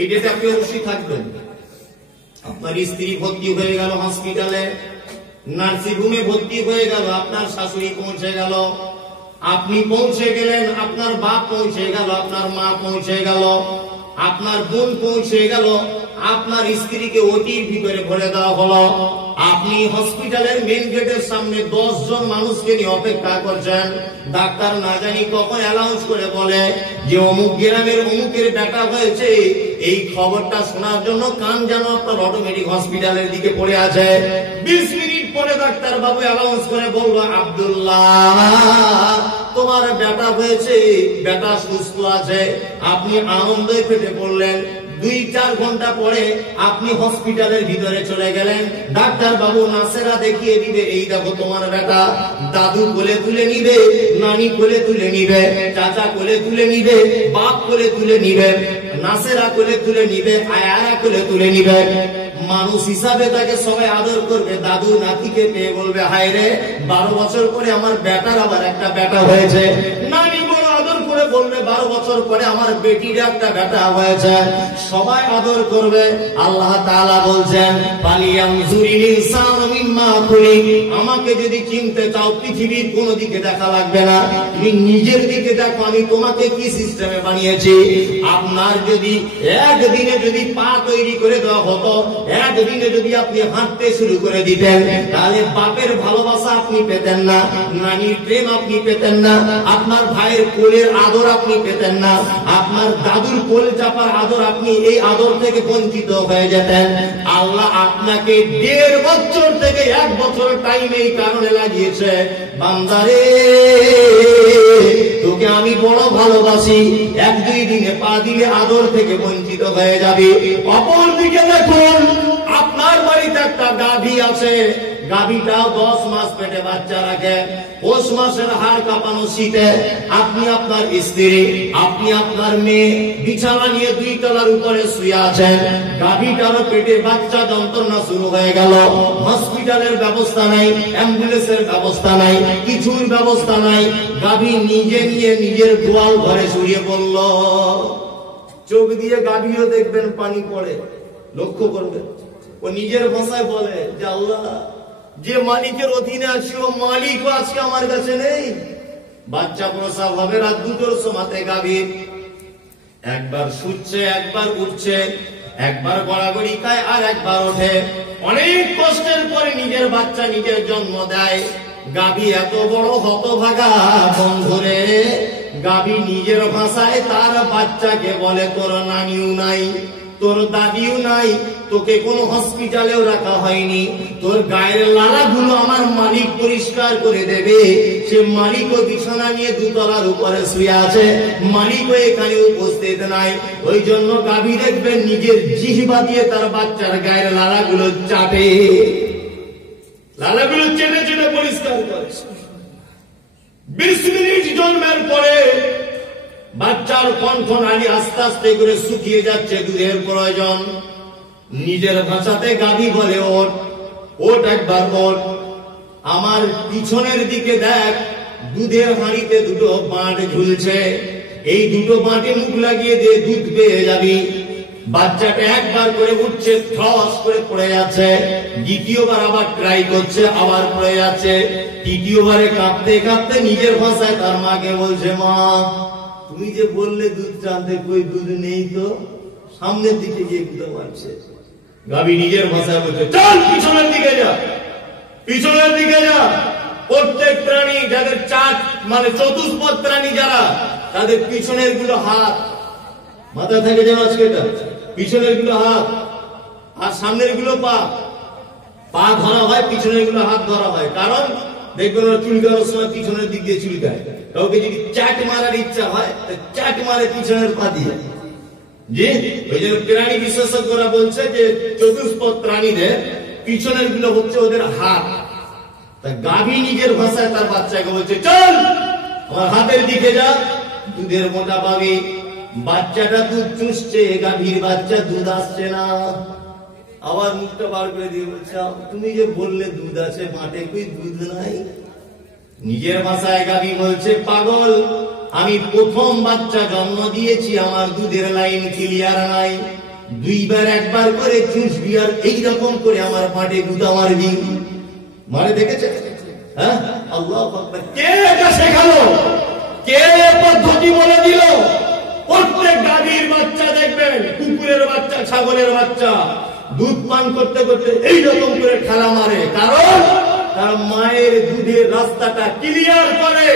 এই ডেটে আপনি অবশ্যই থাকবেন। আপনার স্ত্রী ভর্তি হয়ে গেল হসপিটালে, নার্সিং হোমে ভর্তি হয়ে গেল, আপনার শাশুড়ি পৌঁছে গেল, আপনি পৌঁছে গেলেন, আপনার বাপ পৌঁছে গেল, আপনার মা পৌঁছে গেল, আপনার বোন পৌঁছে গেল, আপনার স্ত্রীকে ওটির ভিতরে ভরে দেওয়া হলো। আপনি হসপিটালের মেন গেটের সামনে 10 জন মানুষকে নিয়ে অপেক্ষা করছেন। ডাক্তার না জানি কখন অ্যানাউন্স করে বলে যে অমুক গ্রামের অমুকের বেটা হয়েছে, এই খবরটা শোনার জন্য কান যেন আপনার অটোমেটিক হসপিটালের দিকে পড়ে আছে। 20 মিনিট পরে ডাক্তার বাবু অ্যানাউন্স করে বললো আব্দুল্লাহ তোমার বেটা হয়েছে, বেটা সুস্থ আছে। আপনি আনন্দে ফেটে পড়লেন। 2-4 ঘন্টা পরে আপনি হসপিটালের ভিতরে চলে গেলেন, ডাক্তার বাবু নার্সেরা দেখিয়ে দিবে এই দেখো তোমার বেটা। দাদু কোলে তুলে নিবে, নানি কোলে তুলে নিবে, চাচা কোলে তুলে নিবে, বাপ কোলে তুলে নিবে, নার্সেরা কোলে তুলে নিবে, আয়ারা কোলে তুলে নিবে। মানুষ হিসাবে তাকে সবাই আদর করবে। দাদু নাতিকে পেয়ে বলবে হায় রে 12 বছর পরে আমার বেটার আবার একটা বেটা হয়েছে। নানি বড় আদর করে বলবে 12 বছর পরে আমার বেটির একটা বেটা হয়েছে। সবাই আদর করবে। আল্লাহ তাআলা বলছেন ফালিয়ানজুরিল ইনসানু মিম্মা খুলিক। আমাকে যদি চিনতে চাও পৃথিবীর কোন দিকে দেখা লাগবে না, তুমি নিজের দিকে দেখো আমি তোমাকে কি সিস্টেমে বানিয়েছি। আপনার যদি একদিনে যদি পা তৈরি করে দেওয়া হতো, একদিনে যদি আপনি হাঁটতে শুরু করে দিতেন, তাহলে বাপের ভালোবাসা আপনি পেতেন না, নানির প্রেম আপনি পেতেন না, আপনার ভাইয়ের কোলের আদর আপনি পেতেন না, আপনার দাদুর কোল চাপার আদর আপনি এই আদর থেকে বঞ্চিত হয়ে যেতেন। আল্লাহ আপনাকে 1.5 বছর থেকে 1 বছর টাইম এই কারণে লাগিয়েছে, বান্দারে তোকে আমি বড় ভালোবাসি, 1-2 দিনে পা দিলে আদর থেকে বঞ্চিত হয়ে যাবে। অপর দিকে দেখুন আপনার বাড়িতে একটা গাভী আছে, গাভীটাও 10 মাস পেটে বাচ্চা রাখে। পৌষ মাসের হাড় কাঁপানো শীতে আপনি আপনার স্ত্রী, আপনি আপনার মেয়ে বিছানা নিয়ে 2 তলার উপরে শুয়ে আছেন। গাভীটারও পেটে বাচ্চা যন্ত্রণা শুরু হয়ে গেল। হসপিটালের ব্যবস্থা নাই, অ্যাম্বুলেন্সের ব্যবস্থা নাই, কিছুর ব্যবস্থা নাই। গাভী নিজে নিয়ে নিজের গোয়াল ঘরে শুয়ে পড়ল। চোখ দিয়ে গাভীও দেখবেন পানি পড়ে, লক্ষ্য করবেন। ও নিজের ভাষায় বলে যে আল্লাহ যে মালিকের অধীনে আছি ও মালিকও আজকে আমার কাছে নেই। বাচ্চা প্রসব হবে রাত 2টোর সময় গাভীর, একবার শুচ্ছে একবার উঠছে, একবার গড়াগড়ি খায় আর একবার ওঠে। অনেক কষ্টের পরে নিজের বাচ্চা নিজের জন্ম দেয়। গাভী এত বড় হতভাগা বন্ধুরে, গাভী নিজের ভাষায় তার বাচ্চাকে বলে তোর নানিও নাই, তোর দাদিও নাই, তোকে কোনো হসপিটালেও রাখা হয়নি, তোর গায়ের লালাগুলো আমার মালিক পরিষ্কার করে দেবে। সে মালিকও বিছানা নিয়ে 2তলার উপরে শুয়ে আছে, মালিকও এখানে উপস্থিত নাই। ওই জন্য গাভী দেখবেন নিজের জিহ্বা দিয়ে তার বাচ্চার গায়ের লালাগুলো চাটে, লালাগুলো চেটে চেটে পরিষ্কার করে। 20 মিনিট জন্মের পরে বাচ্চার কণ্ঠনালী আস্তে আস্তে করে শুকিয়ে যাচ্ছে, দুধের প্রয়োজন। নিজের ভাষাতে গাভী বলে ওঠ, ওঠ একবার ওঠ, আমার পিছনের দিকে দেখ, দুধের হাঁড়িতে 2টো বাঁট ঝুলছে, এই 2টো বাঁটে মুখ লাগিয়ে দিয়ে দুধ পেয়ে যাবি। বাচ্চাটা একবার করে উঠছে, ঠস করে পড়ে যাচ্ছে, দ্বিতীয়বার আবার ট্রাই করছে, আবার পড়ে যাচ্ছে, তৃতীয়বারে কাঁপতে কাঁপতে নিজের ভাষায় তার মাকে বলছে, মা তুমি যে বললে দুধ টানতে, কই দুধ নেই তো, সামনের দিকে গিয়ে বুঝতে পারছে। গাভী নিজের ভাষায় বলছে, চল পিছনের দিকে যা, পিছনের দিকে যা। প্রত্যেক প্রাণী যাদের মানে চতুষ্পদ প্রাণী যারা, তাদের পিছনের গুলো হাত, মাথা থেকে যেন আজকে এটা পিছনের গুলো হাত আর সামনের গুলো পা, পা ধরা হয়, পিছনের গুলো হাত ধরা হয়। কারণ দেখবেন ওরা চুলকানোর সময় পিছনের দিক দিয়ে চুলকায়। কাউকে যদি চাট মারার ইচ্ছা হয়, চাট মারে পিছনের পা দিয়ে। জি, ওই জন্য প্রাণী বিশেষজ্ঞরা বলছে যে চতুষ্পদ প্রাণীদের পিছনের গুলো হচ্ছে ওদের হাত। তা গাভী নিজের ভাষায় তার বাচ্চাকে বলছে, চল আমার হাতের দিকে যা, দুধের মোটা পাবি। বাচ্চাটা দুধ চুষছে, গাভীর বাচ্চা দুধ আসছে না। আবার মুখটা বার করে দিয়ে বলছে, তুমি যে বললে দুধ আছে, মাঠে কই দুধ নাই। নিজের ভাষায় গাভী বলছে, পাগল, আমি প্রথম বাচ্চা জন্ম দিয়েছি, আমার দুধের লাইন ক্লিয়ার নাই, 2বার 1বার করে চুষবি আর এইরকম করে আমার মাঠে গুঁতা মারবি। মারে দেখেছে? হ্যাঁ, আল্লাহু আকবার। কে এটা শেখালো? কে পদ্ধতি বলে দিল? প্রত্যেক গাভীর বাচ্চা দেখবেন, কুকুরের বাচ্চা, ছাগলের বাচ্চা দুধ পান করতে করতে এইরকম করে খেলা মারে। কারণ তার মায়ের দুধের রাস্তাটা ক্লিয়ার করে।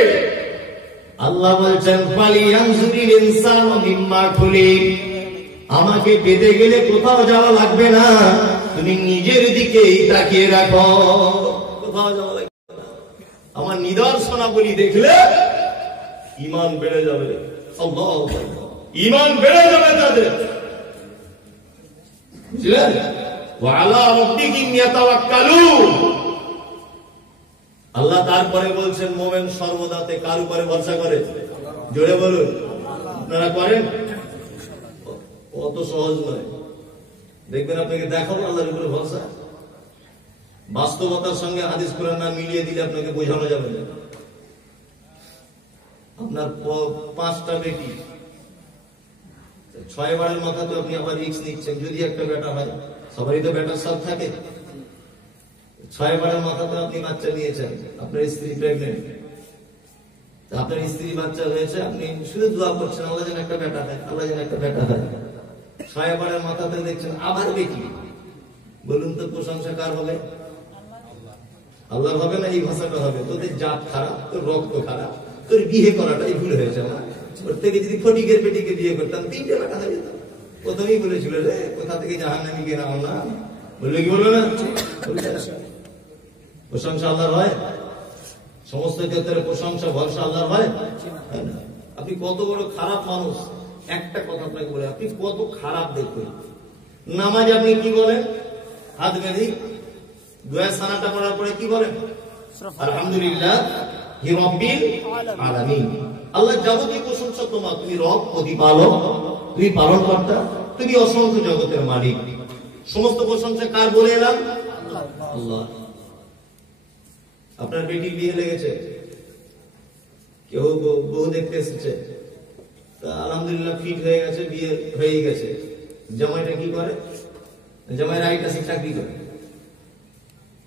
আল্লাহ বলছেন, ফালিয়ানজুরিল ইনসানু মিম্মা খুলিক, আমাকে পেতে গেলে কোথাও যাওয়া লাগবে না, তুমি নিজের দিকেই তাকিয়ে রাখো, কোথাও যাওয়া লাগবে না। আমার নিদর্শনাবলী দেখলে ঈমান বেড়ে যাবে, আল্লাহু আকবার, ঈমান বেড়ে যাবে তাদের। বুঝলেন? ওয়া আলা রাব্বিহিম ইয়াতাওয়াক্কালুন। আল্লাহ তারপরে বলছেন, মুমিন সর্বদাতে কার উপরে ভরসা করে? জোরে বলুন, আপনারা করেন? অত সহজ নয়। দেখবেন আপনাকে দেখাবো আল্লাহর উপরে ভরসা, বাস্তবতার সঙ্গে হাদিস কোরআন না মিলিয়ে দিলে আপনাকে বোঝানো যাবে না। আপনার 5টা বেটি, 6 বারের মাথা তো আপনি আবার রিস্ক নিচ্ছেন। যদি একটা বেটা হয়, সবারই তো বেটার সাথ থাকে, 6 বারের মাথা তো আপনি বাচ্চা নিয়েছেন, আপনার স্ত্রী প্রেগনেন্ট, আপনার স্ত্রী বাচ্চা হয়েছে, আপনি শুধু দোয়া করছেন আল্লাহ যেন একটা বেটা হয়, আল্লাহ যেন একটা বেটা হয়। 6 বারের মাথাতে দেখছেন আবার বেটি। বলুন তো প্রশংসা কার হবে? আল্লাহর হবে না এই ভাষাটা হবে? তোদের জাত খারাপ, তোর রক্ত খারাপ, তোর বিয়ে করাটাই ভুল হয়েছে। ওর থেকে যদি ফটিকের পেটিকে বিয়ে করতাম 3টে বেটা হয়ে যেত। প্রথমেই বলেছিল রে কোথা থেকে জাহান্নামী কে নাও না, বলবে কি বলবে না? প্রশংসা আল্লাহর হয়? সমস্ত ক্ষেত্রে প্রশংসা ভরসা আল্লাহর হয়? আপনি কত বড় খারাপ মানুষ, একটা কথা আপনাকে বলে, আপনি কত খারাপ দেখবেন। নামাজ আপনি কি বলেন? হাত বেঁধে দোয়া সানাটা পড়ার পরে কি বলেন? আলহামদুলিল্লাহ রাব্বিল আলামিন। আল্লাহ যাবতীয় প্রশংসা তোমার, তুমি রব, প্রতিপালক, তুমি পালনকর্তা, তুমি অসংখ্য জগতের মালিক। সমস্ত প্রশংসা কার বলে এলাম? আল্লাহ। আপনার বেটির বিয়ে লেগেছে, কেউ বউ দেখতে এসেছে, আলহামদুলিল্লাহ ফিট হয়ে গেছে, বিয়ে হয়ে গেছে। জামাইটা কি করে? জামাইয়ের আইটা সে চাকরি করে।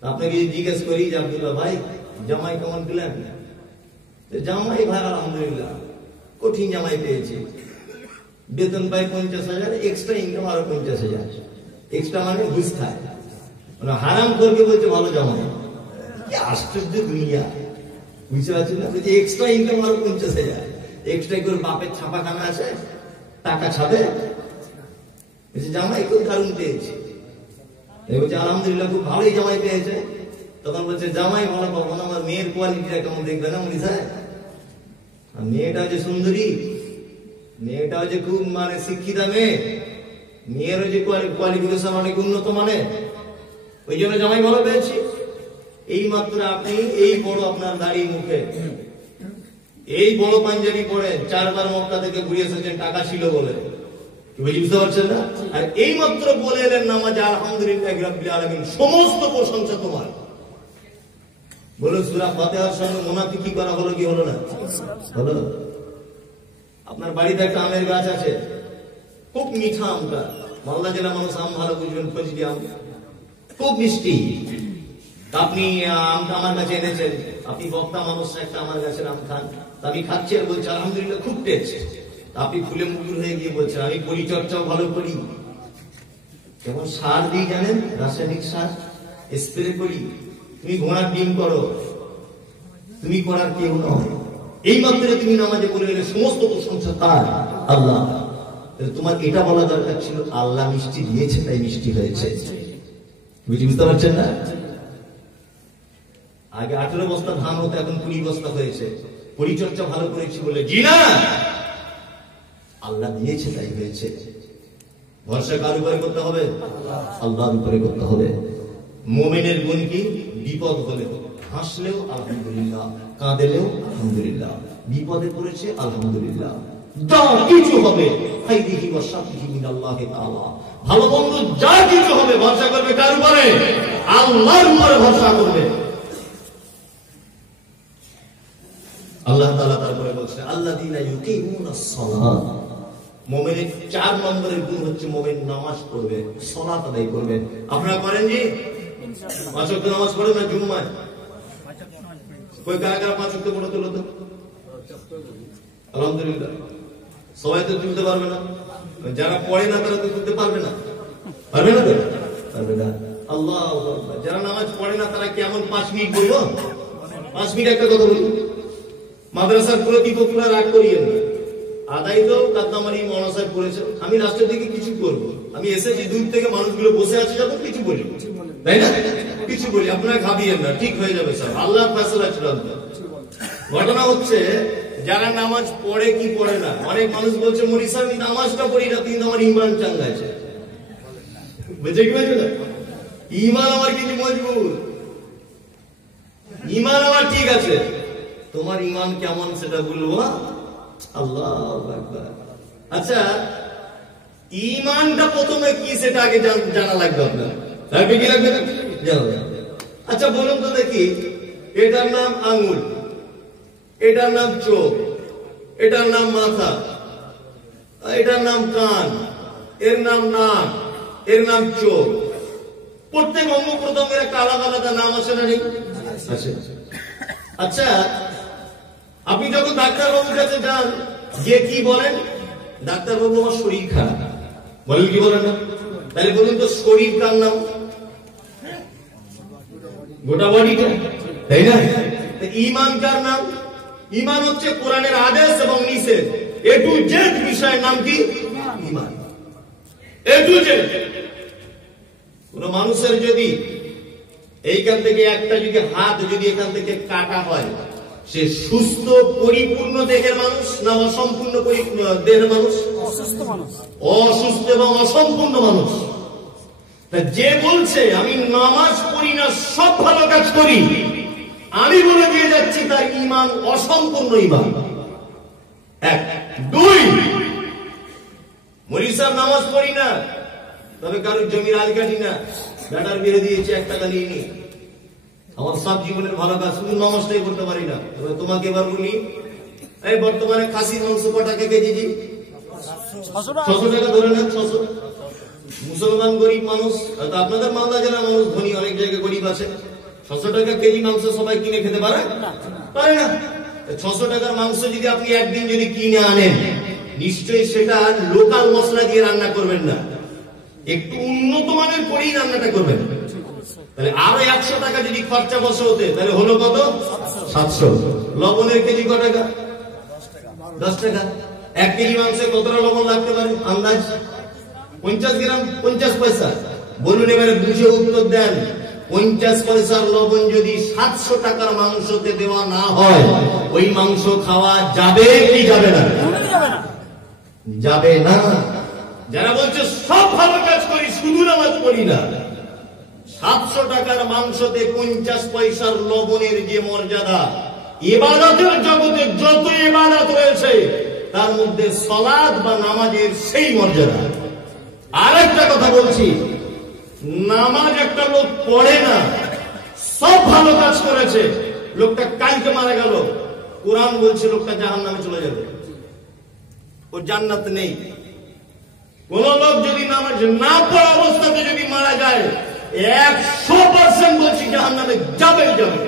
আপনাকে জিজ্ঞেস করি যে আব্দুল্লাহ ভাই জামাই কেমন পেলেন? জামাই ভাই আলহামদুলিল্লাহ কঠিন জামাই পেয়েছে, বেতন পায় 50,000, এক্সট্রা ইনকাম আরো 50,000, এক্সট্রা মানে ঘুষ খায়, মানে হারাম করকে বলছে ভালো জামাই। কি আশ্চর্য দুনিয়া, বুঝতে পারছেন না? বলছে এক্সট্রা ইনকাম আরো 50,000, এক্সট্রা করে বাপের ছাপাখানা আছে, টাকা ছাপে। বলছে জামাই খুব দারুণ পেয়েছে, বলছে আলহামদুলিল্লাহ খুব ভালোই জামাই পেয়েছে। তখন বলছে জামাই ভালো পাবো না, আমার মেয়ের কোয়ালিটিটা কেমন দেখবে না মুড়ি সাহেব? মেয়েটা যে সুন্দরী, মেয়েটাও যে খুব মানে শিক্ষিতা মেয়ে, মেয়েরও যে কোয়ালিফিকেশন অনেক উন্নত মানে, ওই জন্য জামাই ভালো পেয়েছি। এই মাত্র আপনি এই বড় আপনার দাড়ি মুখে, এই বড় পাঞ্জাবি পরে 4 বার মক্কা থেকে ঘুরে এসেছেন টাকা ছিল বলে, বুঝতে পারছেন না? আর এই মাত্র বলে এলেন নামাজে আলহামদুলিল্লাহ রাব্বিল আলামিন, সমস্ত প্রশংসা তোমার। বলে সূরা ফাতিহার সঙ্গে মুনাফিকি করা হলো কি হলো না? হলো। আপনার বাড়িতে একটা আমের গাছ আছে, খুব মিঠা আমটা, মালদা জেলা মানুষ আম ভালো বুঝবেন, ফজলি আম খুব মিষ্টি। আপনি আমটা আমার কাছে এনেছেন, আপনি বক্তা মানুষ, একটা আমার গাছের আম খান, আমি খাচ্ছি আর বলছি আলহামদুলিল্লাহ খুব টেস্ট। আপনি ফুলে মুগুর হয়ে গিয়ে বলছেন আমি পরিচর্যাও ভালো করি, যেমন সার দিই জানেন, রাসায়নিক সার স্প্রে করি, তুমি ঘোড়ার ডিম করো, তুমি করার কেউ নয়। এই মাত্র তুমি নামাজে বলে গেলে সমস্ত প্রশংসা তার, আল্লাহ। তোমার এটা বলা দরকার ছিল আল্লাহ মিষ্টি দিয়েছে তাই মিষ্টি হয়েছে, বুঝতে পারছেন না? আগে 18 বস্তা ধান হতো, এখন 20 বস্তা হয়েছে, পরিচর্যা ভালো করেছি বলে? জি না, আল্লাহ দিয়েছে তাই হয়েছে। ভরসা কার উপরে করতে হবে? আল্লাহর উপরে করতে হবে। মুমিনের গুণ কি? বিপদ হলে হাসলেও আলহামদুলিল্লাহ, কাঁদেলেও আলহামদুলিল্লাহ, বিপদে পড়েছে আলহামদুলিল্লাহ, যা কিছু হবে খাইরিহি ওয়া শাররিহি মিনাল্লাহি তাআলা, ভালো মন্দ যা কিছু হবে ভরসা করবে কার উপরে? আল্লাহর উপরে ভরসা করবে। আল্লাহ তাআলা তারপরে বলছে আল্লাযীনা ইউকিমুনাস সালাত, মুমিনের 4 নম্বরের গুণ হচ্ছে মুমিন নামাজ পড়বে, সালাত আদায় করবে। আপনারা করেন জি? 5 ওয়াক্ত নামাজ পড়েন না জুম্মায়? কই কারা কারা 5 ওয়াক্ত পড়ে তোলো তো? আলহামদুলিল্লাহ। সবাই তো তুলতে পারবে না, যারা পড়ে না তারা তো তুলতে পারবে না, পারবে না তো? পারবে না। আল্লাহু আকবার। যারা নামাজ পড়ে না তারা কেমন 5 মিনিট বলবো? 5 মিনিট একটা কথা বলি, মাদ্রাসার প্রতিপক্ষরা রাগ করিয়েন না, আদায় তো কাদ্দামারি মৌলানা সাহেব করেছে, আমি রাষ্ট্রের দিকে কিছু করব, আমি এসেছি দূর থেকে, মানুষগুলো বসে আছে যখন কিছু বলি, তাই না? কিছু বলি, আপনারা ঘাবিয়েন না, ঠিক হয়ে যাবে স্যার, আল্লাহর ফয়সালা চূড়ান্ত। ঘটনা হচ্ছে যারা নামাজ পড়ে কি পড়ে না, অনেক মানুষ বলছে মরি স্যার আমি নামাজটা পড়ি না কিন্তু আমার ইমান চাঙ্গা আছে, বুঝে কি বুঝে না? ইমান আমার কিন্তু মজবুত, ইমান আমার ঠিক আছে, তোমার ইমান কেমন সেটা বলবো। আল্লাহু আকবার। আচ্ছা, ইমানটা প্রথমে কি সেটা আগে জানা লাগবে আপনার, লাগবে কি লাগবে না? আচ্ছা বলুন তো দেখি, এটার নাম আঙ্গুল, এটার নাম চোখ, এটার নাম মাথা, এটার নাম কান, এর নাম নাক, এর নাম চোখ, প্রত্যেক অঙ্গ প্রত্যঙ্গের একটা আলাদা আলাদা নাম আছে না নেই? আছে। আচ্ছা, আপনি যখন ডাক্তারবাবুর কাছে যান, গিয়ে কি বলেন? ডাক্তারবাবু আমার শরীর খারাপ, বলেন কি বলেন না? তাহলে বলুন তো শরীর কার নাম? গোটা বডিটা, তাই না? ঈমান কার নাম? ঈমান হচ্ছে কোরআনের আদেশ এবং নিষেধ, এ টু জেড বিষয়ের নাম কি? ঈমান। এ টু জেড। কোন মানুষের যদি এইখান থেকে একটা যদি হাত যদি এখান থেকে কাটা হয়, সে সুস্থ পরিপূর্ণ দেহের মানুষ না অসম্পূর্ণ দেহের মানুষ? অসুস্থ মানুষ, অসুস্থ এবং অসম্পূর্ণ মানুষ। যে বলছে আমি নামাজ পড়ি না সব ভালো কাজ করি, আমি বলে দিয়ে যাচ্ছি তার ঈমান অসম্পূর্ণ ঈমান। 1 2 মরি সাহেব নামাজ পড়ি না, তবে কারোর জমির আল কাটি না, ব্যাটার বেড়ে দিয়েছে 1 টাকা নিয়ে নি, আমার সব জীবনের ভালো কাজ, শুধু নামাজটাই করতে পারি না। তোমাকে এবার বলি, এই বর্তমানে খাসির মাংস কটাকে কেজি? 600 টাকা ধরে না, 600। মুসলমান গরিব মানুষ, আপনাদের মালদা জেলার মানুষ ধনী, অনেক জায়গায় গরিব আছে, 600 টাকা কেজি মাংস সবাই কিনে খেতে পারে? পারে না। 600 টাকার মাংস যদি আপনি একদিন যদি কিনে আনেন, নিশ্চয়ই সেটা লোকাল মশলা দিয়ে রান্না করবেন না, একটু উন্নত মানের করেই রান্নাটা করবেন। তাহলে আরো 100 টাকা যদি খরচা বসে হতে, তাহলে হলো কত? 700। লবণের কেজি কত টাকা? 10 টাকা। 1 কেজি মাংসে কতটা লবণ লাগতে পারে আন্দাজ? 50 গ্রাম, 50 পয়সা। বলুন এবারে বুঝে উত্তর দেন, 50 পয়সার লবণ যদি 700 টাকার মাংসতে দেওয়া না হয়, ওই মাংস খাওয়া যাবে কি যাবে না? যাবে না। যারা বলছে সব ভালো কাজ করি, শুধু নামাজ পড়ি না, 700 টাকার মাংসতে 50 পয়সার লবণের যে মর্যাদা, ইবাদতের জগতে যত ইবাদত রয়েছে তার মধ্যে সালাত বা নামাজের সেই মর্যাদা। আরেকটা কথা বলছি, নামাজ একটা লোক পড়ে না, সব ভালো কাজ করেছে, লোকটা কালকে মারা গেল, কোরআন বলছে লোকটা জাহান্নামে চলে যাবে, ওর জান্নাত নেই। কোন লোক যদি নামাজ না পড়া অবস্থাতে যদি মারা যায়, 100% বলছি জাহান্নামে যাবে যাবে।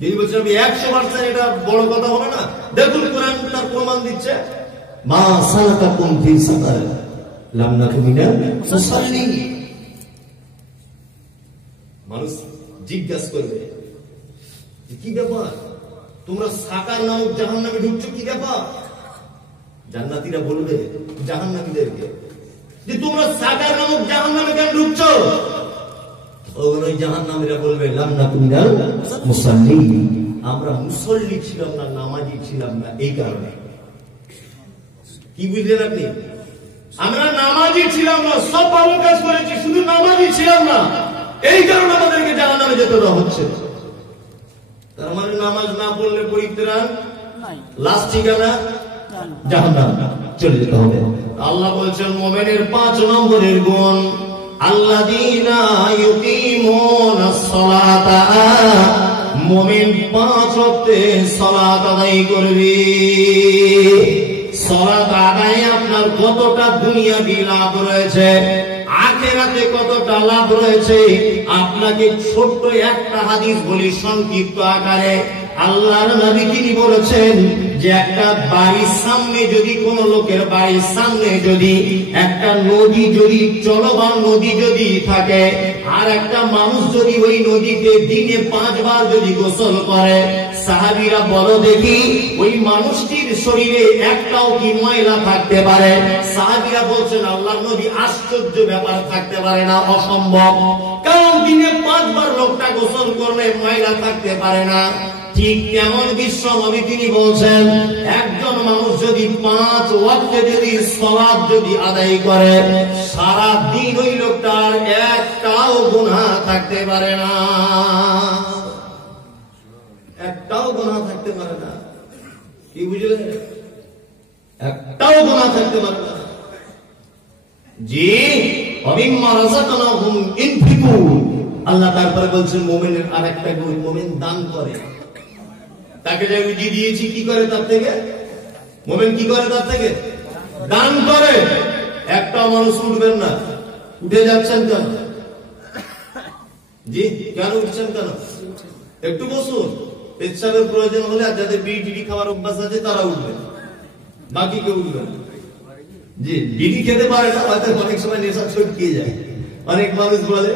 যদি বলছেন আমি 100%, এটা বড় কথা হলো না? দেখুন কোরআন তার প্রমাণ দিচ্ছে, মা সালাকাকুম ফি সাকার লাম নাকু মিনাল মুসাল্লিন। মানুষ জিজ্ঞাসা করবে কি ব্যাপার, তোমরা সাকার নামক জাহান্নামে ঢুকছো, কি ব্যাপার? জান্নাতীরা বলবে জাহান্নামীদেরকে যে তোমরা সাকার নামক জাহান্নামে কেন ঢুকছো? ওই জাহান্নামীরা বলবে লাম নাকু মিনাল মুসাল্লিন, আমরা মুসল্লি ছিলাম না, নামাজি ছিলাম না, এই কারণে। কি বুঝলেন আপনি? আমরা নামাজি ছিলাম না, সব ভালো কাজ করেছি, শুধু নামাজি ছিলাম না, এই কারণে আমাদেরকে জাহান্নামে যেতে দেওয়া হচ্ছে। তার মানে নামাজ না পড়লে পরিত্রাণ, লাস্ট ঠিকানা জাহান্নাম, চলে যেতে হবে। আল্লাহ বলছেন মুমিনের 5 নম্বরের গুণ, আল্লাযীনা ইউকিমুনাস সালাতা, মুমিন 5 ওয়াক্তে সালাত আদায় করবে। সালাত আদায়ে আপনার কতটা দুনিয়াবি লাভ রয়েছে, আখিরাতে কতটা লাভ রয়েছে, আপনাকে ছোট্ট একটা হাদিস বলি সংক্ষিপ্ত আকারে। আল্লাহর নবী তিনি বলেছেন যে একটা বাড়ির সামনে যদি, কোন লোকের বাড়ির সামনে যদি একটা নদী, যদি চলমান নদী যদি থাকে, আর একটা মানুষ যদি ওই নদীতে দিনে 5 বার যদি গোসল করে, সাহাবীরা বলো দেখি ওই মানুষটির শরীরে একটাও কি ময়লা থাকতে পারে? সাহাবীরা বলছেন আল্লাহর নবী আশ্চর্য ব্যাপার, থাকতে পারে না, অসম্ভব, কারণ দিনে 5 বার লোকটা গোসল করলে ময়লা থাকতে পারে না। ঠিক কেমন বিশ্ব নবী তিনি বলছেন একজন মানুষ যদি 5 ওয়াক্তে যদি সালাত যদি আদায় করে, সারা দিন ওই লোকটার একটাও গুনাহ থাকতে পারে না, একটাও গুনাহ থাকতে পারে না। কি বুঝলেন? একটাও গুনাহ থাকতে পারে না। জি, ওমিম্মা রাযাকনাহুম ইনফিকু, আল্লাহ তারপরে বলছেন মুমিনের আরেকটা গুণ, মুমিন দান করে। তাকে যে রুজি দিয়েছি কি করে তার থেকে? মুমিন কি করে তার থেকে? দান করে। একটাও মানুষ উঠবেন না, উঠে যাচ্ছেন কেন? জি, কেন উঠছেন কেন? একটু বসুন, পেচ্ছাবের প্রয়োজন হলে, আর যাদের বিড়ি টিড়ি খাওয়ার অভ্যাস আছে তারা উঠবে, বাকি কেউ উঠবে না। জি, বিড়ি খেতে পারে না, হয়তো অনেক সময় নেশা ছটকিয়ে যায়। অনেক মানুষ বলে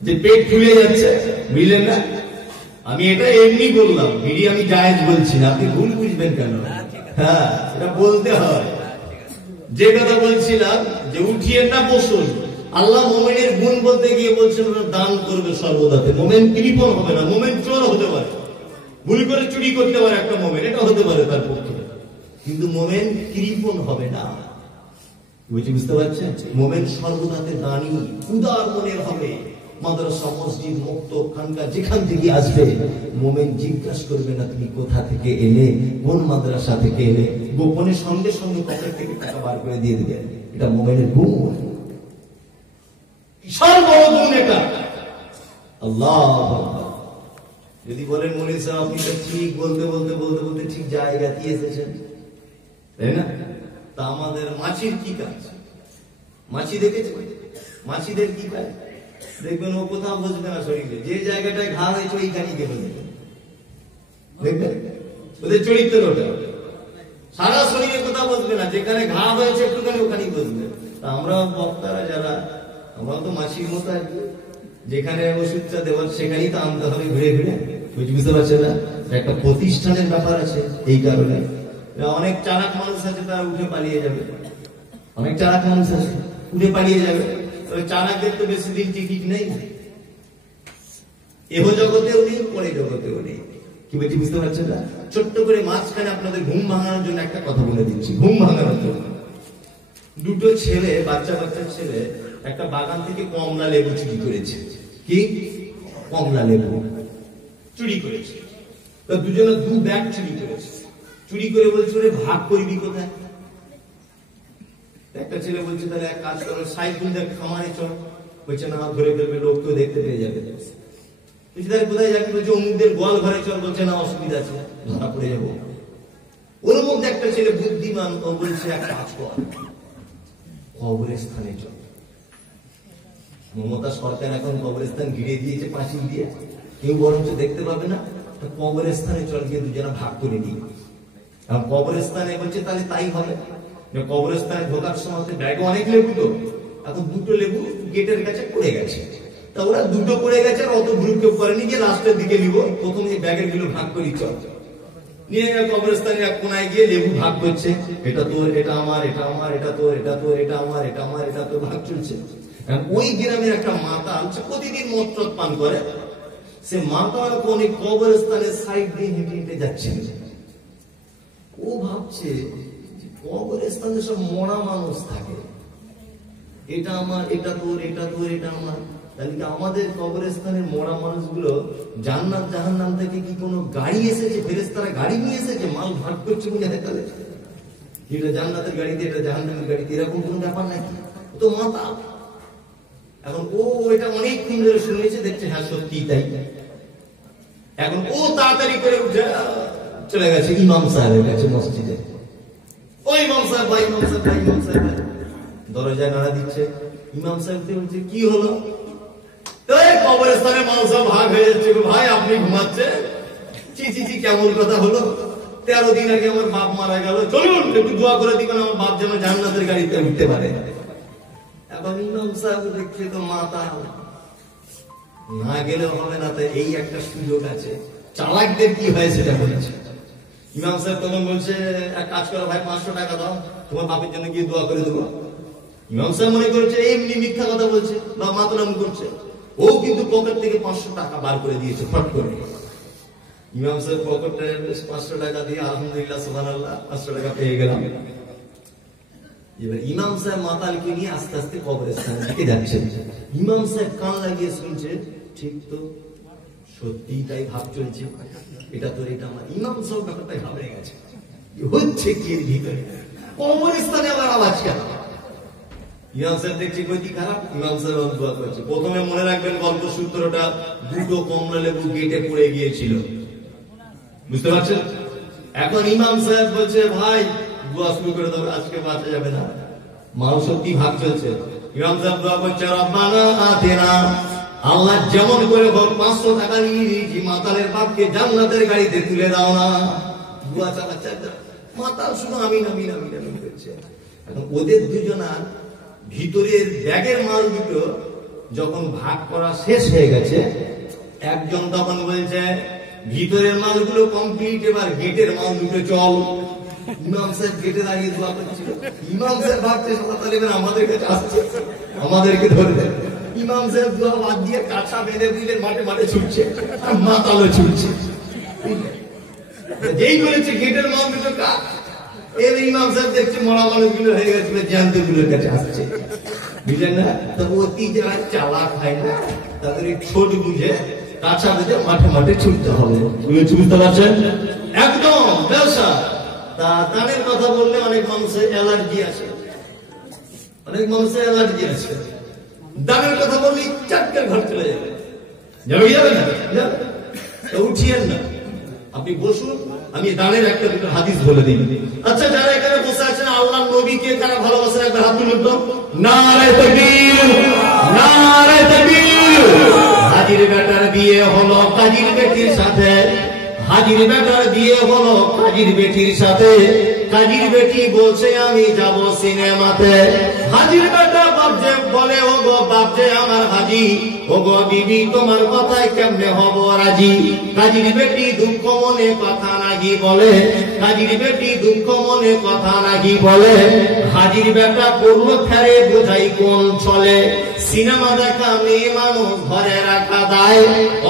যে পেট ফুলে যাচ্ছে, বুঝলেন না? আমি এটা এমনি বললাম, বিড়ি আমি জায়েজ বলছি না, আপনি ভুল বুঝবেন কেন? হ্যাঁ, এটা বলতে হয়। যে কথা বলছিলাম যে উঠিয়ে না, বসুন। আল্লাহ মুমিনের গুণ বলতে গিয়ে বলছেন ওরা দান করবে সর্বদাতে। মুমিন কৃপণ হবে না, মুমিন চোর হতে পারে, ভুল করে চুরি করতে পারে একটা মুমিন, এটা হতে পারে তার পক্ষে, কিন্তু মুমিন কৃপণ হবে না। বুঝতে পারছেন? মুমিন সর্বদাতে দানী, উদার মনের হবে। মাদ্রাসা, মসজিদ, মুক্ত খানকা যেখান থেকে আসবে, মুমিন জিজ্ঞাসা করবে না তুমি কোথা থেকে এলে, কোন মাদ্রাসা থেকে এলে, গোপনে সঙ্গে সঙ্গে পকেট থেকে টাকা বার করে দিয়ে দিবে। এটা মুমিনের গুণ, বিশাল বড় গুণ এটা। আল্লাহু আকবার। যদি বলেন মনে সাহেব আপনি তো ঠিক বলতে বলতে বলতে বলতে ঠিক জায়গাতে এসেছেন, তাই না? তা আমাদের মাছির কি কাজ? মাছি দেখেছে? মাছিদের কি কাজ? দেখবেন ও কোথাও বসবে না শরীরে, যে জায়গাটায় ঘা হয়েছে ওইখানে গেলে দেখবেন ওদের চরিত্র ওটা। সারা শরীরে কথা বসবে না, যেখানে ঘা হয়েছে একটুখানি ওখানেই বসবে। আমরা বক্তারা যারা, আমরা তো মাসির মতো আর কি, যেখানে ওষুধটা দেওয়ার সেখানেই তো আনতে হবে ঘুরে ঘুরে। বুঝতে পারছে না, একটা প্রতিষ্ঠানের ব্যাপার আছে। এই কারণে অনেক চালাক মানুষ আছে, তারা উঠে পালিয়ে যাবে। অনেক চালাক মানুষ আছে উঠে পালিয়ে যাবে, তবে চালাকদের তো বেশি দিন টিকিট নেই। এহ জগতেও নেই, পরে জগতেও নেই। কি বলছি বুঝতে পারছেন না? ছোট্ট করে মাঝখানে আপনাদের ঘুম ভাঙানোর জন্য একটা কথা বলে দিচ্ছি। ঘুম ভাঙানোর জন্য দুটো ছেলে, বাচ্চা বাচ্চা ছেলে, একটা বাগান থেকে কমলা লেবু চুরি করেছে। কি কমলা লেবু চুরি করেছে। তো দুজনে 2 ব্যাগ চুরি করেছে। চুরি করে বলছে ওরে ভাগ করবি কোথায়? একটা ছেলে বলছে তাহলে এক কাজ করো, সাইকুলদের খামারে চল। বলছে না, ধরে ফেলবে, লোক কেউ দেখতে পেয়ে যাবে। কোথায় যাবি? বলছে অমুকদের গোয়াল ঘরে চল। বলছে না, অসুবিধা আছে, ধরা পড়ে যাবো। ওর মধ্যে একটা ছেলে বুদ্ধিমান, ও বলছে এক কাজ কর, কবরস্থানে চল। মমতা সরকার এখন কবরস্থান ঘিরে দিয়েছে পাঁচিল দিয়ে, কেউ বরঞ্চ দেখতে পাবে না। কবরস্থানে চল, গিয়ে দুজনে ভাগ করে দিই। কবরস্থানে বলছে তাহলে তাই হবে। কবরস্থানে ঢোকার সময় ব্যাগে অনেক লেবু, তো এখন 2টো লেবু গেটের কাছে পড়ে গেছে। তা ওরা 2টো পড়ে গেছে, আর অত ভুরুক্ষেপ করেনি, গিয়ে লাস্টের দিকে নিব, প্রথম এই ব্যাগের গুলো ভাগ করি চল। নিয়ে কবরস্থানে এক কোনায় গিয়ে লেবু ভাগ করছে। এটা তোর, এটা আমার, এটা আমার, এটা তোর, এটা তোর, এটা আমার, এটা আমার, এটা তোর, ভাগ চলছে। ওই গ্রামের একটা মাতাল প্রতিদিন মদ পান করে। সে মাতাল কোন কবরস্থানের সাইড দিয়ে হেঁটে হেঁটে যাচ্ছে। ও ভাবছে কবরস্থানে সব মরা মানুষ থাকে, এটা আমার, এটা তোর, এটা তোর, এটা আমার। তাহলে কি আমাদের কবরস্থানের মরা মানুষগুলো জান্নাত জাহান্নাম থেকে কি কোনো গাড়ি এসেছে? ফেরেশতারা গাড়ি নিয়ে এসেছে মাল ভাগ করছে মনে হয়? তাহলে এটা জান্নাতের গাড়িতে, এটা জাহান্নামের গাড়িতে, এরকম কোনো ব্যাপার নাকি? তো মাতাল। এখন ও এটা অনেকদিন ধরে শুনেছে, দেখছে হ্যাঁ সত্যি তাই। এখন ও তাড়াতাড়ি করে উঠে চলে গেছে ইমাম সাহেবের কাছে মসজিদে। ওই ইমাম সাহেব ভাই, ইমাম সাহেব ভাই, ইমাম সাহেব ভাই। দরজায় নাড়া দিচ্ছে। ইমাম সাহেব বলছে কি হলো? কবরস্থানে মানুষ ভাগ হয়ে যাচ্ছে ভাই, আপনি ঘুমাচ্ছেন? চি চি চি, কেমন কথা হলো? 13 দিন আগে আমার বাপ মারা গেল, চলুন একটু দোয়া করে দিবেন আমার বাপ যেন জান্নাতের গাড়িতে উঠতে পারে। এখন ইমাম সাহেব দেখছে তো মাতাল, না গেলে হবে না, তাই এই একটা সুযোগ আছে। চালাকদের কি হয় সেটা বলেছে। ইমাম সাহেব তখন বলছে এক কাজ করো ভাই, 500 টাকা দাও, তোমার বাপের জন্য গিয়ে দোয়া করে দেবো। ইমাম সাহেব মনে করেছে এমনি মিথ্যা কথা বলছে বা মাতলামি করছে। ও কিন্তু পকেট থেকে 500 টাকা বার করে দিয়েছে ফট করে। ইমাম সাহেব পকেটে 500 টাকা দিয়ে আলহামদুলিল্লাহ সুবহানাল্লাহ 500 টাকা পেয়ে গেলাম। এবার ইমাম সাহেব মাতালকে নিয়ে আস্তে আস্তে কবরস্থানের দিকে যাচ্ছে। ইমাম সাহেব কান লাগিয়ে শুনছে, ঠিক তো, সত্যি তাই ভাব চলছে, এটা তোর, এটা আমার। ইমাম সাহেব ব্যাপারটা ঘাবড়ে গেছে, হচ্ছে কি এর ভিতরে? কবরস্থানে আবার আওয়াজ কেন? ইমাম সাহেব দেখছে গতি খারাপ। ইমাম সাহেব দোয়া করছে। প্রথমে মনে রাখবেন গল্প সূত্রটা, 2টো কমলা লেবু গেটে পড়ে গিয়েছিল, বুঝতে পারছেন? এখন ইমাম সাহেব বলছে ভাই দোয়া শুরু করে দেবে, আজকে বাঁচা যাবে না, মানুষ সত্যি ভাগ চলছে। ইমাম সাহেব দোয়া করছে, রব্বানা আতিনা, আল্লাহ যেমন করে হোক 500 টাকা নিয়ে দিয়েছি, মাতালের বাপকে জান্নাতের গাড়িতে তুলে দাও না। দোয়া চালাচ্ছে, মাতাল শুধু আমিন আমিন আমিন আমিন করছে। এখন ওদের দুজনার ভিতরের ব্যাগের মাল দুটো যখন ভাগ করা শেষ হয়ে গেছে, একজন তখন বলছে ভিতরের মালগুলো কমপ্লিট, এবার গেটের মাল দুটো চল। ইমাম সাহেব গেটে দাঁড়িয়ে দোয়া করছিল। ইমাম সাহেব ভাবছে এবার আমাদের কাছে আসছে, আমাদেরকে ধরে দেয়। ইমাম সাহেব দোয়া বাদ দিয়ে কাঁচা বেঁধে দিলে মাঠে মাঠে ছুটছে, মাতালও ছুটছে। যেই বলেছে গেটের মাল দুটো কাজ, এর ইমাম সাহেব দেখছে মরা মানুষগুলো হয়ে গেছিল, জ্যান্ত গুলোর কাছে আসছে, বুঝলেন না? তো অতি যারা চালাক হয় না, তাদের এই ছোট বুঝে কাঁচা বেঁধে মাঠে মাঠে ছুটতে হবে। বুঝতে পারছেন? একদম ব্যবসা। তা কানের কথা বললে অনেক মানুষের অ্যালার্জি আছে, অনেক মানুষের অ্যালার্জি আছে। দানের কথা বললে চারটার ঘর চলে যাবে, যাবে না, উঠিয়েন না, আপনি বসুন, আমি দানের একটা দুটো হাদিস বলে দিই। আচ্ছা, যারা এখানে বসে আছেন আল্লাহর নবীকে কারা ভালোবাসেন একবার হাত তুলুন তো। নারে তাকবীর, নারে তাকবীর। হাজির বেটার বিয়ে হলো কাজীর বেটির সাথে, হাজির বেটার বিয়ে হলো কাজীর বেটির সাথে। কাজীর বেটি বলছে আমি যাব সিনেমাতে। হাজির বেটা বাপজে বলে ও গো বাপজে আমার হাজি, ও গো বিবি তোমার কথায় কেমনে হব রাজি। কাজীর বেটি দুঃখ মনে কথা নাকি বলে, কাজীর বেটি দুঃখ মনে কথা নাকি বলে। হাজির বেটা করলো ফেরে বোঝাই কোন চলে। সিনেমা দেখা মেয়ে মানুষ ঘরে রাখা দায়,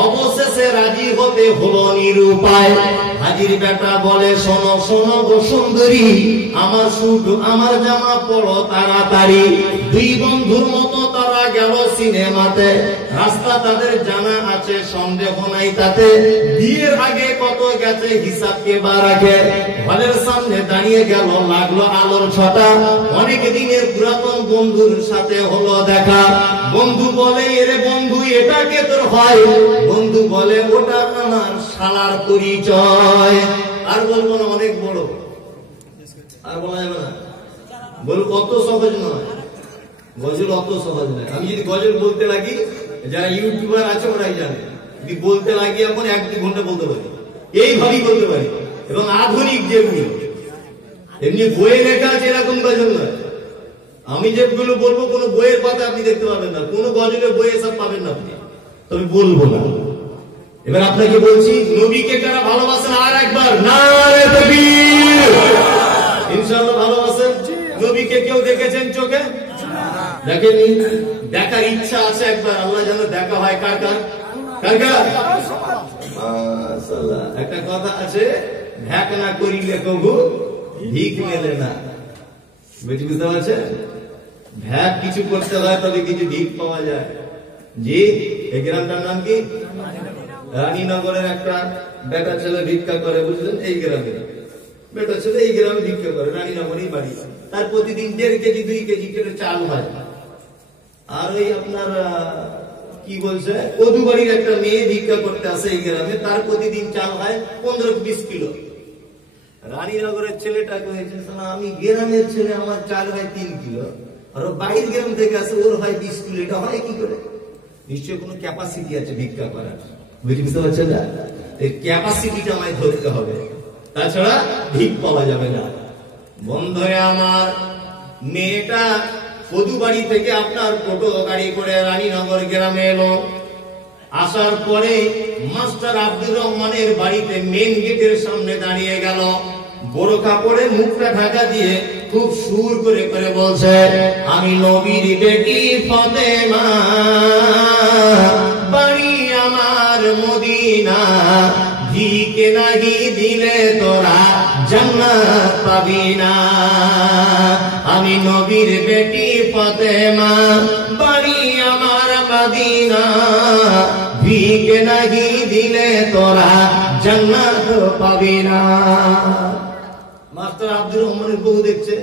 অবশেষে রাজি হতে হলো নিরুপায়। হাজির বেটা বলে শোনো শোনো গো সুন্দরী, আমার স্যুট আমার জামা পড়ো তাড়াতাড়ি। দুই বন্ধুর মতো তারা গেল সিনেমাতে। রাস্তা তাদের জানা আছে সন্দেহ নাই তাতে। বিয়ের আগে কত গেছে হিসাব কে বা রাখে। হলের সামনে দাঁড়িয়ে গেল লাগলো আলোর ছটা। অনেক দিনের পুরাতন বন্ধুর সাথে হলো দেখা। বন্ধু বলে এরে বন্ধু এটা কে তোর হয়? বন্ধু বলে ওটা আমার শালার পরিচয়। আর বলবো না অনেক বড়, আর বলা যাবে না। বলবো অত সহজ নয়, গজল অত সহজ নয়। আমি যদি গজল বলতে লাগি, যারা ইউটিউবার আছে ওরাই জানে, যদি বলতে লাগি এখন 1-2 ঘন্টা বলতে পারি, এইভাবেই বলতে পারি। এবং আধুনিক যেগুলো এমনি বইয়ে লেখা আছে এরকম গজল নয়। আমি যেগুলো বলবো কোনো বইয়ের পাতা আপনি দেখতে পাবেন না, কোনো গজলের বই এসব পাবেন না আপনি, তবে বলবো না। এবার আপনাকে বলছি, নবীকে যারা ভালোবাসেন আর একবার নারে তাকবীর। ইনশাআল্লাহ ভালোবাসেন। নবীকে কেউ দেখেছেন চোখে? দেখেনি? দেখার ইচ্ছা আছে একবার, আল্লাহ যেন দেখা হয়। কার কার কার কার? মাশাআল্লাহ। একটা কথা আছে, ভ্যাক না করিলে কবু ভিক মেলে না। বুঝতে পারছেন? ভ্যাক কিছু করতে হয় তবে কিছু ভিক পাওয়া যায়। জি, এই গ্রামটার নাম কি? রানীনগরের একটা বেটা ছেলে ভিক্ষা করে, বুঝলেন? এই গ্রামে বেটা ছেলে এই গ্রামে ভিক্ষা করে, রানীনগরেই বাড়ি। তার প্রতিদিন 1.5 কেজি 2 কেজি করে চাল হয়। আর ওই আপনার কি বলছে, কদুবাড়ির একটা মেয়ে ভিক্ষা করতে আসে এই গ্রামে, তার প্রতিদিন চাল হয় 15-20 কিলো। রানীনগরের ছেলেটা কয়েছে, আমি গ্রামের ছেলে, আমার চাল হয় 3 কিলো, আর বাইরের গ্রাম থেকে আসে ওর হয় 20 কিলো। এটা হয় কি করে? নিশ্চয় কোনো ক্যাপাসিটি আছে ভিক্ষা করার। বুঝতে পারছেন না? এই ক্যাপাসিটিটা আমায় ধরতে হবে, তাছাড়া ভিক পাওয়া যাবে না। বন্ধুরা আমার, মেয়েটা কদুবাড়ি থেকে আপনার টোটো গাড়ি করে রানীনগর গ্রামে এলো। আসার পরে মাস্টার আব্দুর রহমানের বাড়িতে মেন গেটের সামনে দাঁড়িয়ে গেল। বোরকা পরে মুখটা ঢাকা দিয়ে খুব সুর করে করে বলছে, আমি নবীর বেটি ফাতেমা, বাড়ি আমার মদিনা, ভিকে নাহি দিলে তোরা জান্নাত পাবি না। আমি নবীর বেটি ফাতেমা, বাড়ি আমার মদিনা, ভিকে নাহি দিলে তোরা জান্নাত পাবি না। মাস্টার আব্দুর রহমানের বউ দেখছে,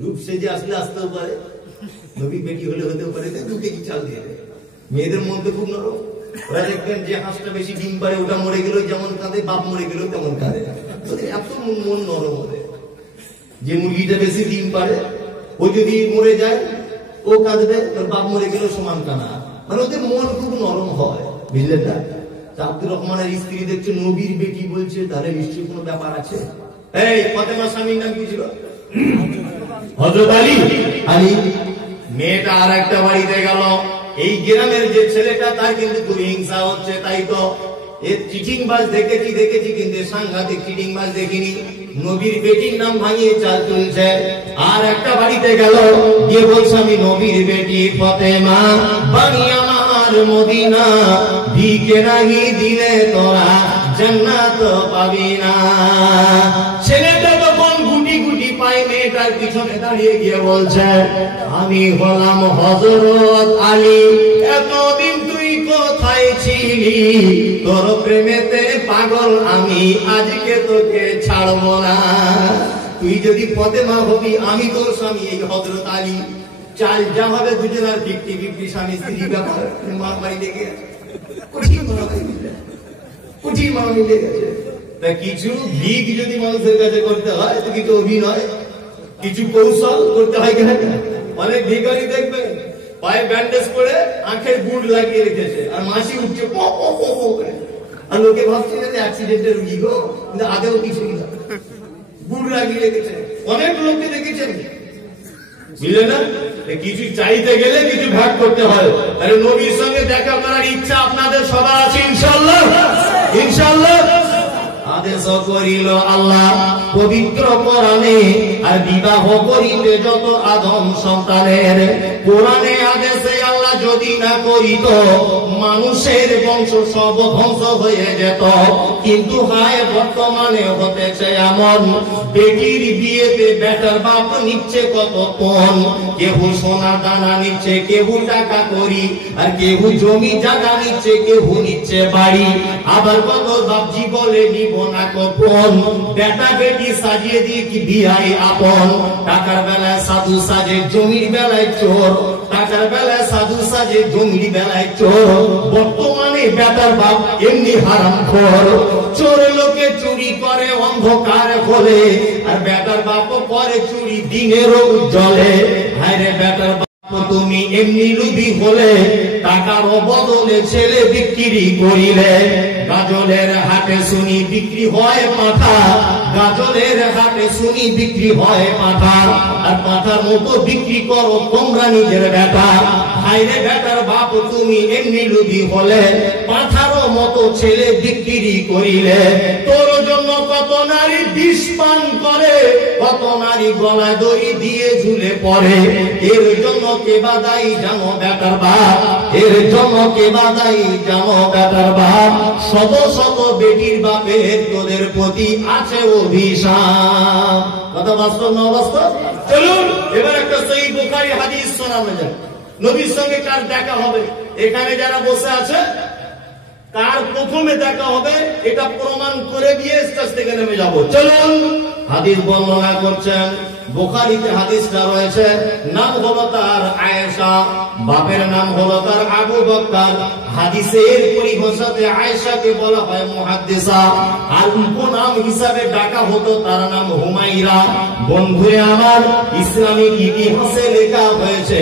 রূপ সেজে আসলে আসতেও পারে, নবীর বেটি হলে হতেও পারে, 2 কেজি চাল দিয়ে দেয়। মেয়েদের মধ্যে খুব নরম, ওরা দেখবেন যে হাঁসটা বেশি ডিম পারে ওটা মরে গেল যেমন কাঁদে, বাপ মরে গেল তেমন কাঁদে। এত মন নরম ওদের। যে মুরগিটা বেশি ডিম পারে ও যদি মরে যায় ও কাঁদবে, ওর বাপ মরে গেল সমান কানা। মানে ওদের মন খুব নরম হয়, বুঝলেন না? আব্দুর রহমানের স্ত্রী দেখছে নবীর বেটি বলছে, তাহলে নিশ্চয়ই কোনো ব্যাপার আছে। এই ফাতেমা স্বামীর নাম কি ছিল? হযরত আলী। আলী। মেয়েটা আর একটা বাড়িতে গেল। এই গ্রামের যে ছেলেটা তার কিন্তু খুব হিংসা হচ্ছে, তাই তো এর চিটিং বাজ দেখেছি কিন্তু সাংঘাতিক চিটিং বাজ দেখিনি। নবীর বেটির নাম ভাঙিয়ে চাল তুলছে। আর একটা বাড়িতে গেল, গিয়ে বলছে আমি নবীর বেটি ফাতেমা, বাড়ি আমার মদিনা, ভিকে নাহি দিলে তোরা জান্নাত পাবি না। ছেলেটা তখন গুটি গুটি পায় মেয়েটার পিছনে দাঁড়িয়ে গিয়ে বলছে, আমি হলাম হযরত আলী, এতদিন তুই কোথায় ছিলি? তোর প্রেমেতে পাগল আমি, আজকে তোকে ছাড়বো না। তুই যদি ফাতেমা হবি, আমি তোর স্বামী এই হযরত আলী। চাল যা হবে দুজনের 50-50 স্বামী স্ত্রী ব্যাপার। মারামারি লেগে গেছে, কঠিন মারামারি লেগে গেছে। তা কিছু ভিক যদি মানুষের কাছে করতে হয় তো কিছু অভিনয়, কিছু কৌশল করতে হয়। কেন অনেক ভিখারি দেখবেন পায়ে ব্যান্ডেজ করে আঁখের গুড় লাগিয়ে রেখেছে, আর মাসি উঠছে প প প করে। আর লোকে ভাবছে যে অ্যাক্সিডেন্টের রুগী গো, কিন্তু আগেও কিছুই না, গুড় লাগিয়ে রেখেছে। অনেক লোককে দেখেছেন, বুঝলেন না? কিছু চাইতে গেলে কিছু ভাগ করতে হয়। আরে নবীর সঙ্গে দেখা করার ইচ্ছা আপনাদের সবার আছে ইনশাআল্লাহ? ইনশাআল্লাহ আদেশ করিল আল্লাহ পবিত্র কোরআনে, আর বিবাহ করিতে যত আদম সন্তানের। কোরআনে আদেশে আল্লাহ যদি না করিত মানুষের বংশ সব ধ্বংস হয়ে যেত। কিন্তু হায় বর্তমানে হতেছে এমন, বেটির বিয়েতে বেটার বাপ নিচ্ছে কত পণ, কেউ সোনা দানা নিচ্ছে, কেউ টাকা করি, আর কেউ জমি জায়গা নিচ্ছে, কেউ নিচ্ছে বাড়ি। আবার কত বাপজি বলে নিব না কখন, বেটা বেটি সাজিয়ে দিয়ে কি বিয়াই আপন। টাকার বেলায় সাধু সাজে, জমির বেলায় চোর, টাকার বেলায় সাধু সাজে, জমির বেলায় চোর। বর্তমানে বেটার বাপ এমনি হারামখোর, চোর লোকে চুরি করে অন্ধকার হলে, আর বেটার বাপ করে চুরি দিনের উজ্জ্বলে। হায়রে বেটার বাপ তুমি এমনি লুবি হলে, টাকার বদলে ছেলে বিক্রি করিলে। গাজলের হাটে শুনি বিক্রি হয় পাঠা, গাজলের হাটে শুনি বিক্রি হয় পাঠা, আর পাঠার মতো বিক্রি করো তোমরা নিজের বেটা। হায়রে বেটার বাপ তুমি এমনি লুবি হলে, পাঠারও মতো ছেলে বিক্রি করিলে। তোর জন্য কত নারী বিষ পান করে, কত নারী গলায় দড়ি দিয়ে ঝুলে পড়ে। এর জন্য কে বাদাই জানো বেটার বাপ, এর জন্য কে বাদাই জানো বেটার বাপ। শত শত বেটির বাপের তোদের প্রতি আছে অভিশাপ। কথা বাস্তব না বাস্তব? চলুন এবার একটা সহিহ বুখারী হাদিস শোনানো যাক। নবীর সঙ্গে কার দেখা হবে, এখানে যারা বসে আছে কার প্রথমে দেখা হবে এটা প্রমাণ করে দিয়ে স্টেজ থেকে নেমে যাব। চলুন হাদিস বর্ণনা করছেন, বুখারীতে হাদিসটা রয়েছে। নাম হলো তার আয়েশা, বাপের নাম হলো তার আবু বকর। হাদিসের পরিভাষাতে আয়েশাকে বলা হয় মুহাদ্দিসা, আর উপনাম হিসাবে ডাকা হতো তার নাম হুমাইরা। বন্ধুরে আমার, ইসলামিক ইতিহাসে লেখা হয়েছে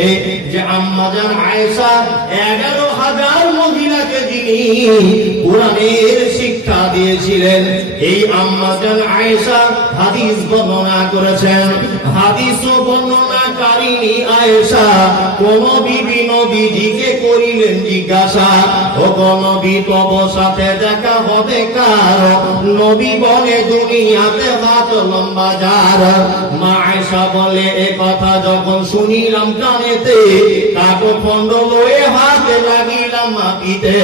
যে আম্মাজান আয়েশা 11,000 মহিলাকে যিনি কোরআনের শিক্ষা দিয়েছিলেন, এই আম্মাজান আয়েশা হাদিস বর্ণনা করেছেন। হাদিস বর্ণনাকারিণী আয়েশা কোন বিবি নবীজিকে করিলেন জিজ্ঞাসা, ও নবী তব সাথে দেখা হবে কার? নবী বলে দুনিয়াতে হাত লম্বা যার। মা আয়েশা বলে এ কথা যখন শুনিলাম কানেতে, কাঠখণ্ড লয়ে হাতে লাগিলাম মাটিতে।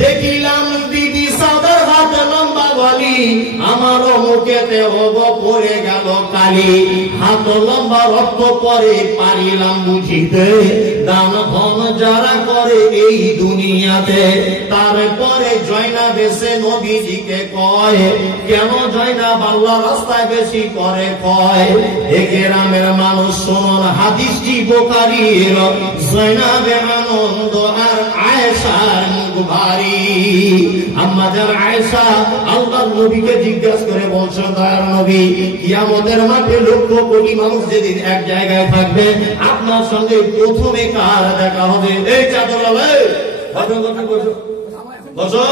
দেখিলাম বিবি সাদার হাত লম্বা বলি, আমারও মুখেতে হব পড়ে গেল কালি। হাত লম্বা রক্ত পরে পারিলাম বুঝিতে, দান ধন যারা করে এই দুনিয়াতে। তারপরে জয়নাব এসে নবীজিকে কয়, কেন জয়নাব আল্লাহ রাস্তায় বেশি করে কয়? এ গ্রামের মানুষ শুনুন হাদিসটি বুখারীর। জয়নাবে আনন্দ আর আয়েশার মুখ ভারী। আম্মাজান আয়েশা আল্লাহর নবীকে জিজ্ঞাসা করে বলছেন, দয়ার নবী, কিয়ামতের মাঠে লক্ষ কোটি মানুষ যেদিন এক জায়গায় থাকবে, আপনার সঙ্গে প্রথমে কার দেখা হবে? এই চাদরওয়ালা বসো,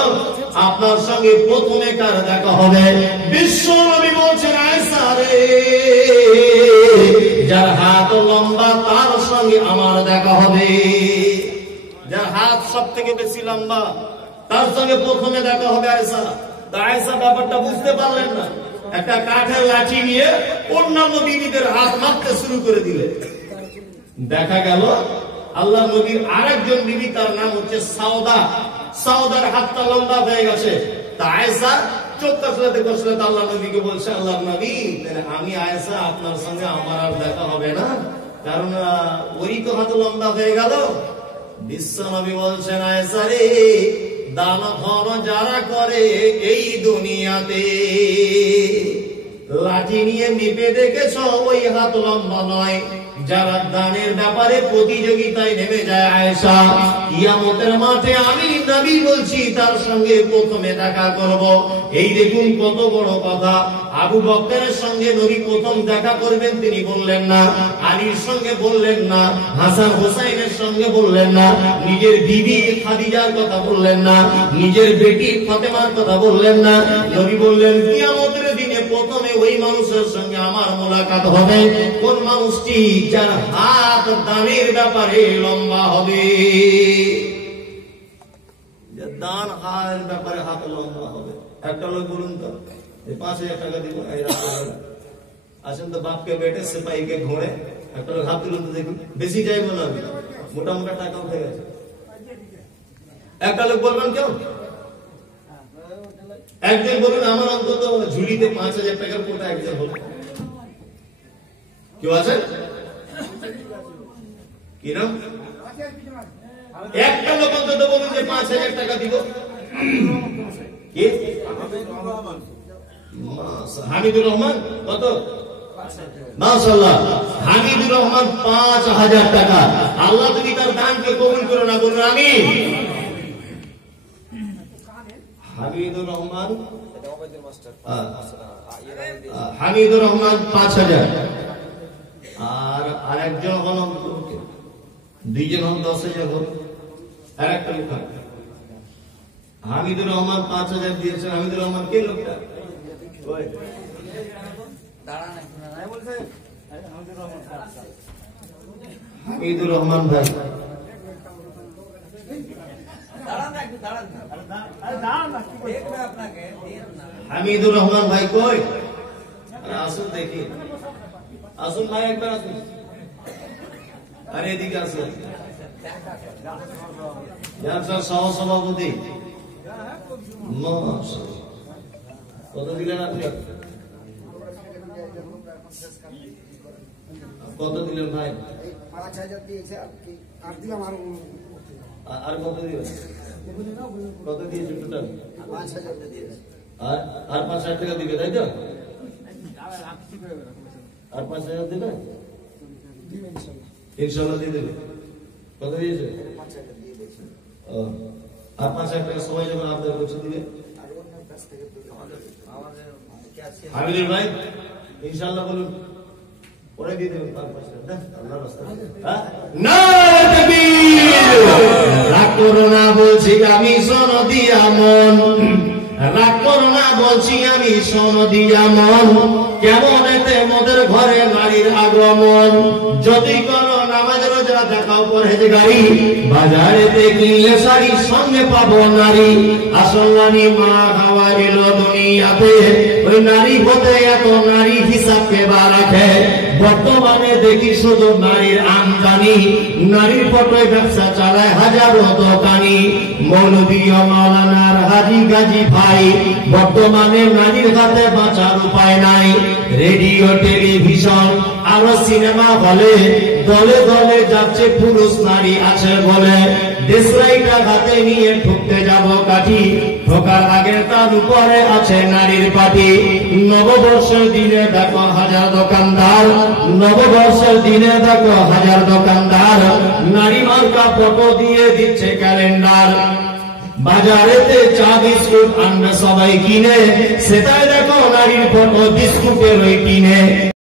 আপনার সঙ্গে প্রথমে কার দেখা হবে? বিশ্ব নবী বলছেন, আয়েশা রে, যার হাত লম্বা তার সঙ্গে আমার দেখা হবে। যার হাত সব থেকে বেশি লম্বা তার সঙ্গে প্রথমে দেখা হবে আয়েশা। আয়েশা ব্যাপারটা বুঝতে পারলেন না, একটা কাঠের লাঠি নিয়ে অন্যান্য বিবিদের হাত মারতে শুরু করে দিলে। দেখা গেল আল্লাহ নবীর আরেকজন বিবি, তার নাম হচ্ছে সাউদা। সাউদার হাতটা লম্বা হয়ে গেছে। তা আয়েশা চোখ কসলাতে কসলাতে আল্লাহ নবীকে বলছে, আল্লাহ নবী, আমি আয়েশা আপনার সঙ্গে আমার আর দেখা হবে না, কারণ ওরই তো হাত লম্বা হয়ে গেল। বিশ্ব নবী বলছেন, আয়েশা রে, দান ধন যারা করে এই দুনিয়াতে, লাঠি নিয়ে মেপে দেখেছ ওই হাত লম্বা নয়। যারা দানের ব্যাপারে প্রতিযোগিতায় নেমে যায় আয়েশা, কিয়ামতের মাঠে আমি নবী বলছি তার সঙ্গে প্রথমে দেখা করব। এই দেখুন কত বড় কথা। আবু বকরের সঙ্গে নবী প্রথম দেখা করবেন তিনি বললেন না, আলীর সঙ্গে বললেন না, হাসান হোসাইনের সঙ্গে বললেন না, নিজের বিবি খাদিজার কথা বললেন না, নিজের বেটি ফাতেমার কথা বললেন না। নবী বললেন কিয়ামতের দিনে প্রথমে ওই মানুষের সঙ্গে আমার মোলাকাত হবে, কোন মানুষটি যার হাত দানের ব্যাপারে লম্বা হবে, দান হার ব্যাপারে হাত লম্বা হবে। একটা লোক বলুন তো 5,000 টাকা দিব, আসেন তো বাপকে বেটে সিপাহীকে ঘোড়ে, একটা লোক হাত তুলুন তো দেখুন, বেশি যাইবো না, মোটা মোটা টাকা উঠে গেছে। একটা লোক বলবেন কেউ, একজন বলুন আমার অন্তত ঝুলিতে 5,000 টাকার কোটা একজন হল, কেউ আছে কিরম? একটা লোক অন্তত বলুন যে 5,000 টাকা দিব। হামিদুর রহমান কত? মাশাআল্লাহ, হামিদুর রহমান 5,000 টাকা। আল্লাহ তুমি তার দানকে কবুল করো না, বলুন আমিন। হামিদুর রহমান, হামিদুর রহমান 5,000, আর আরেকজন হল, দুইজন হল 10,000 হল, আর একটা লোক হামিদুর রহমান 5,000 দিয়েছেন। হামিদুর রহমান কে লোকটা? হামিদুর রহমান ভাই, হামিদুর রহমান ভাই কই? আসুন দেখি, আসুন ভাই একবার আসুন, আরে এদিকে আসুন। সহসভাপতি কত দিলেন আপনি? কত দিলেন ভাই? 5,000 দিয়েছে আর দিলাম আর কত দিলেন? কত দিয়েছে টোটাল? 5,000 দিয়েছে। আর 5,000 টাকা দিবে তাই তো? আর 5,000 দিবে ইনশাআল্লাহ দিয়ে দেবে। কত দিয়েছে? 5,000 দিয়ে দিয়েছে। আর 5,000 টাকা সবাই যখন আপনার কাছে দিবে, হামিদুল ভাই ইনশাআল্লাহ বলুন, পরে দিয়ে দেবেন 5,000 আল্লাহর রাস্তায়। নারে তাকবীর! রাগ করো না বলছি আমি সনদি আমন, রাগ করো না বলছি আমি সনদি আমন, কেমন এতে মোদের ঘরে নারীর আগমন, যদি করো নামাজ রোজা দেখাও পরহেজগারি, বাজারেতে কিনলে শাড়ি সঙ্গে পাবো নারী, আসল নারী মা হাওয়া এলো দুনিয়াতে, ওই নারী হতে এত নারী হিসাব কে বা রাখে, বর্তমানে দেখি শুধু নারীর আমদানি, নারীর ফটোয় ব্যবসা চালায় হাজারো দোকানি, মৌলবী ও মাওলানার হাজি গাজী ভাই, বর্তমানে নারীর হাতে বাঁচার উপায় নাই, রেডিও টেলিভিশন আরো সিনেমা হলে দলে দলে যাচ্ছে পুরুষ নারী আছে বলে, দেশলাইটা হাতে নিয়ে ঠুকতে যাব কাঠি, ঠোকার আগে তার উপরে আছে নারীর পাটি, নববর্ষের দিনে দেখো হাজার দোকানদার, নববর্ষের দিনে দেখো হাজার দোকানদার, নারী মার্কা ফটো দিয়ে দিচ্ছে ক্যালেন্ডার, বাজারেতে চা বিস্কুট আনবে সবাই কিনে, সেটাই দেখো নারীর ফটো বিস্কুটের ওই কিনে।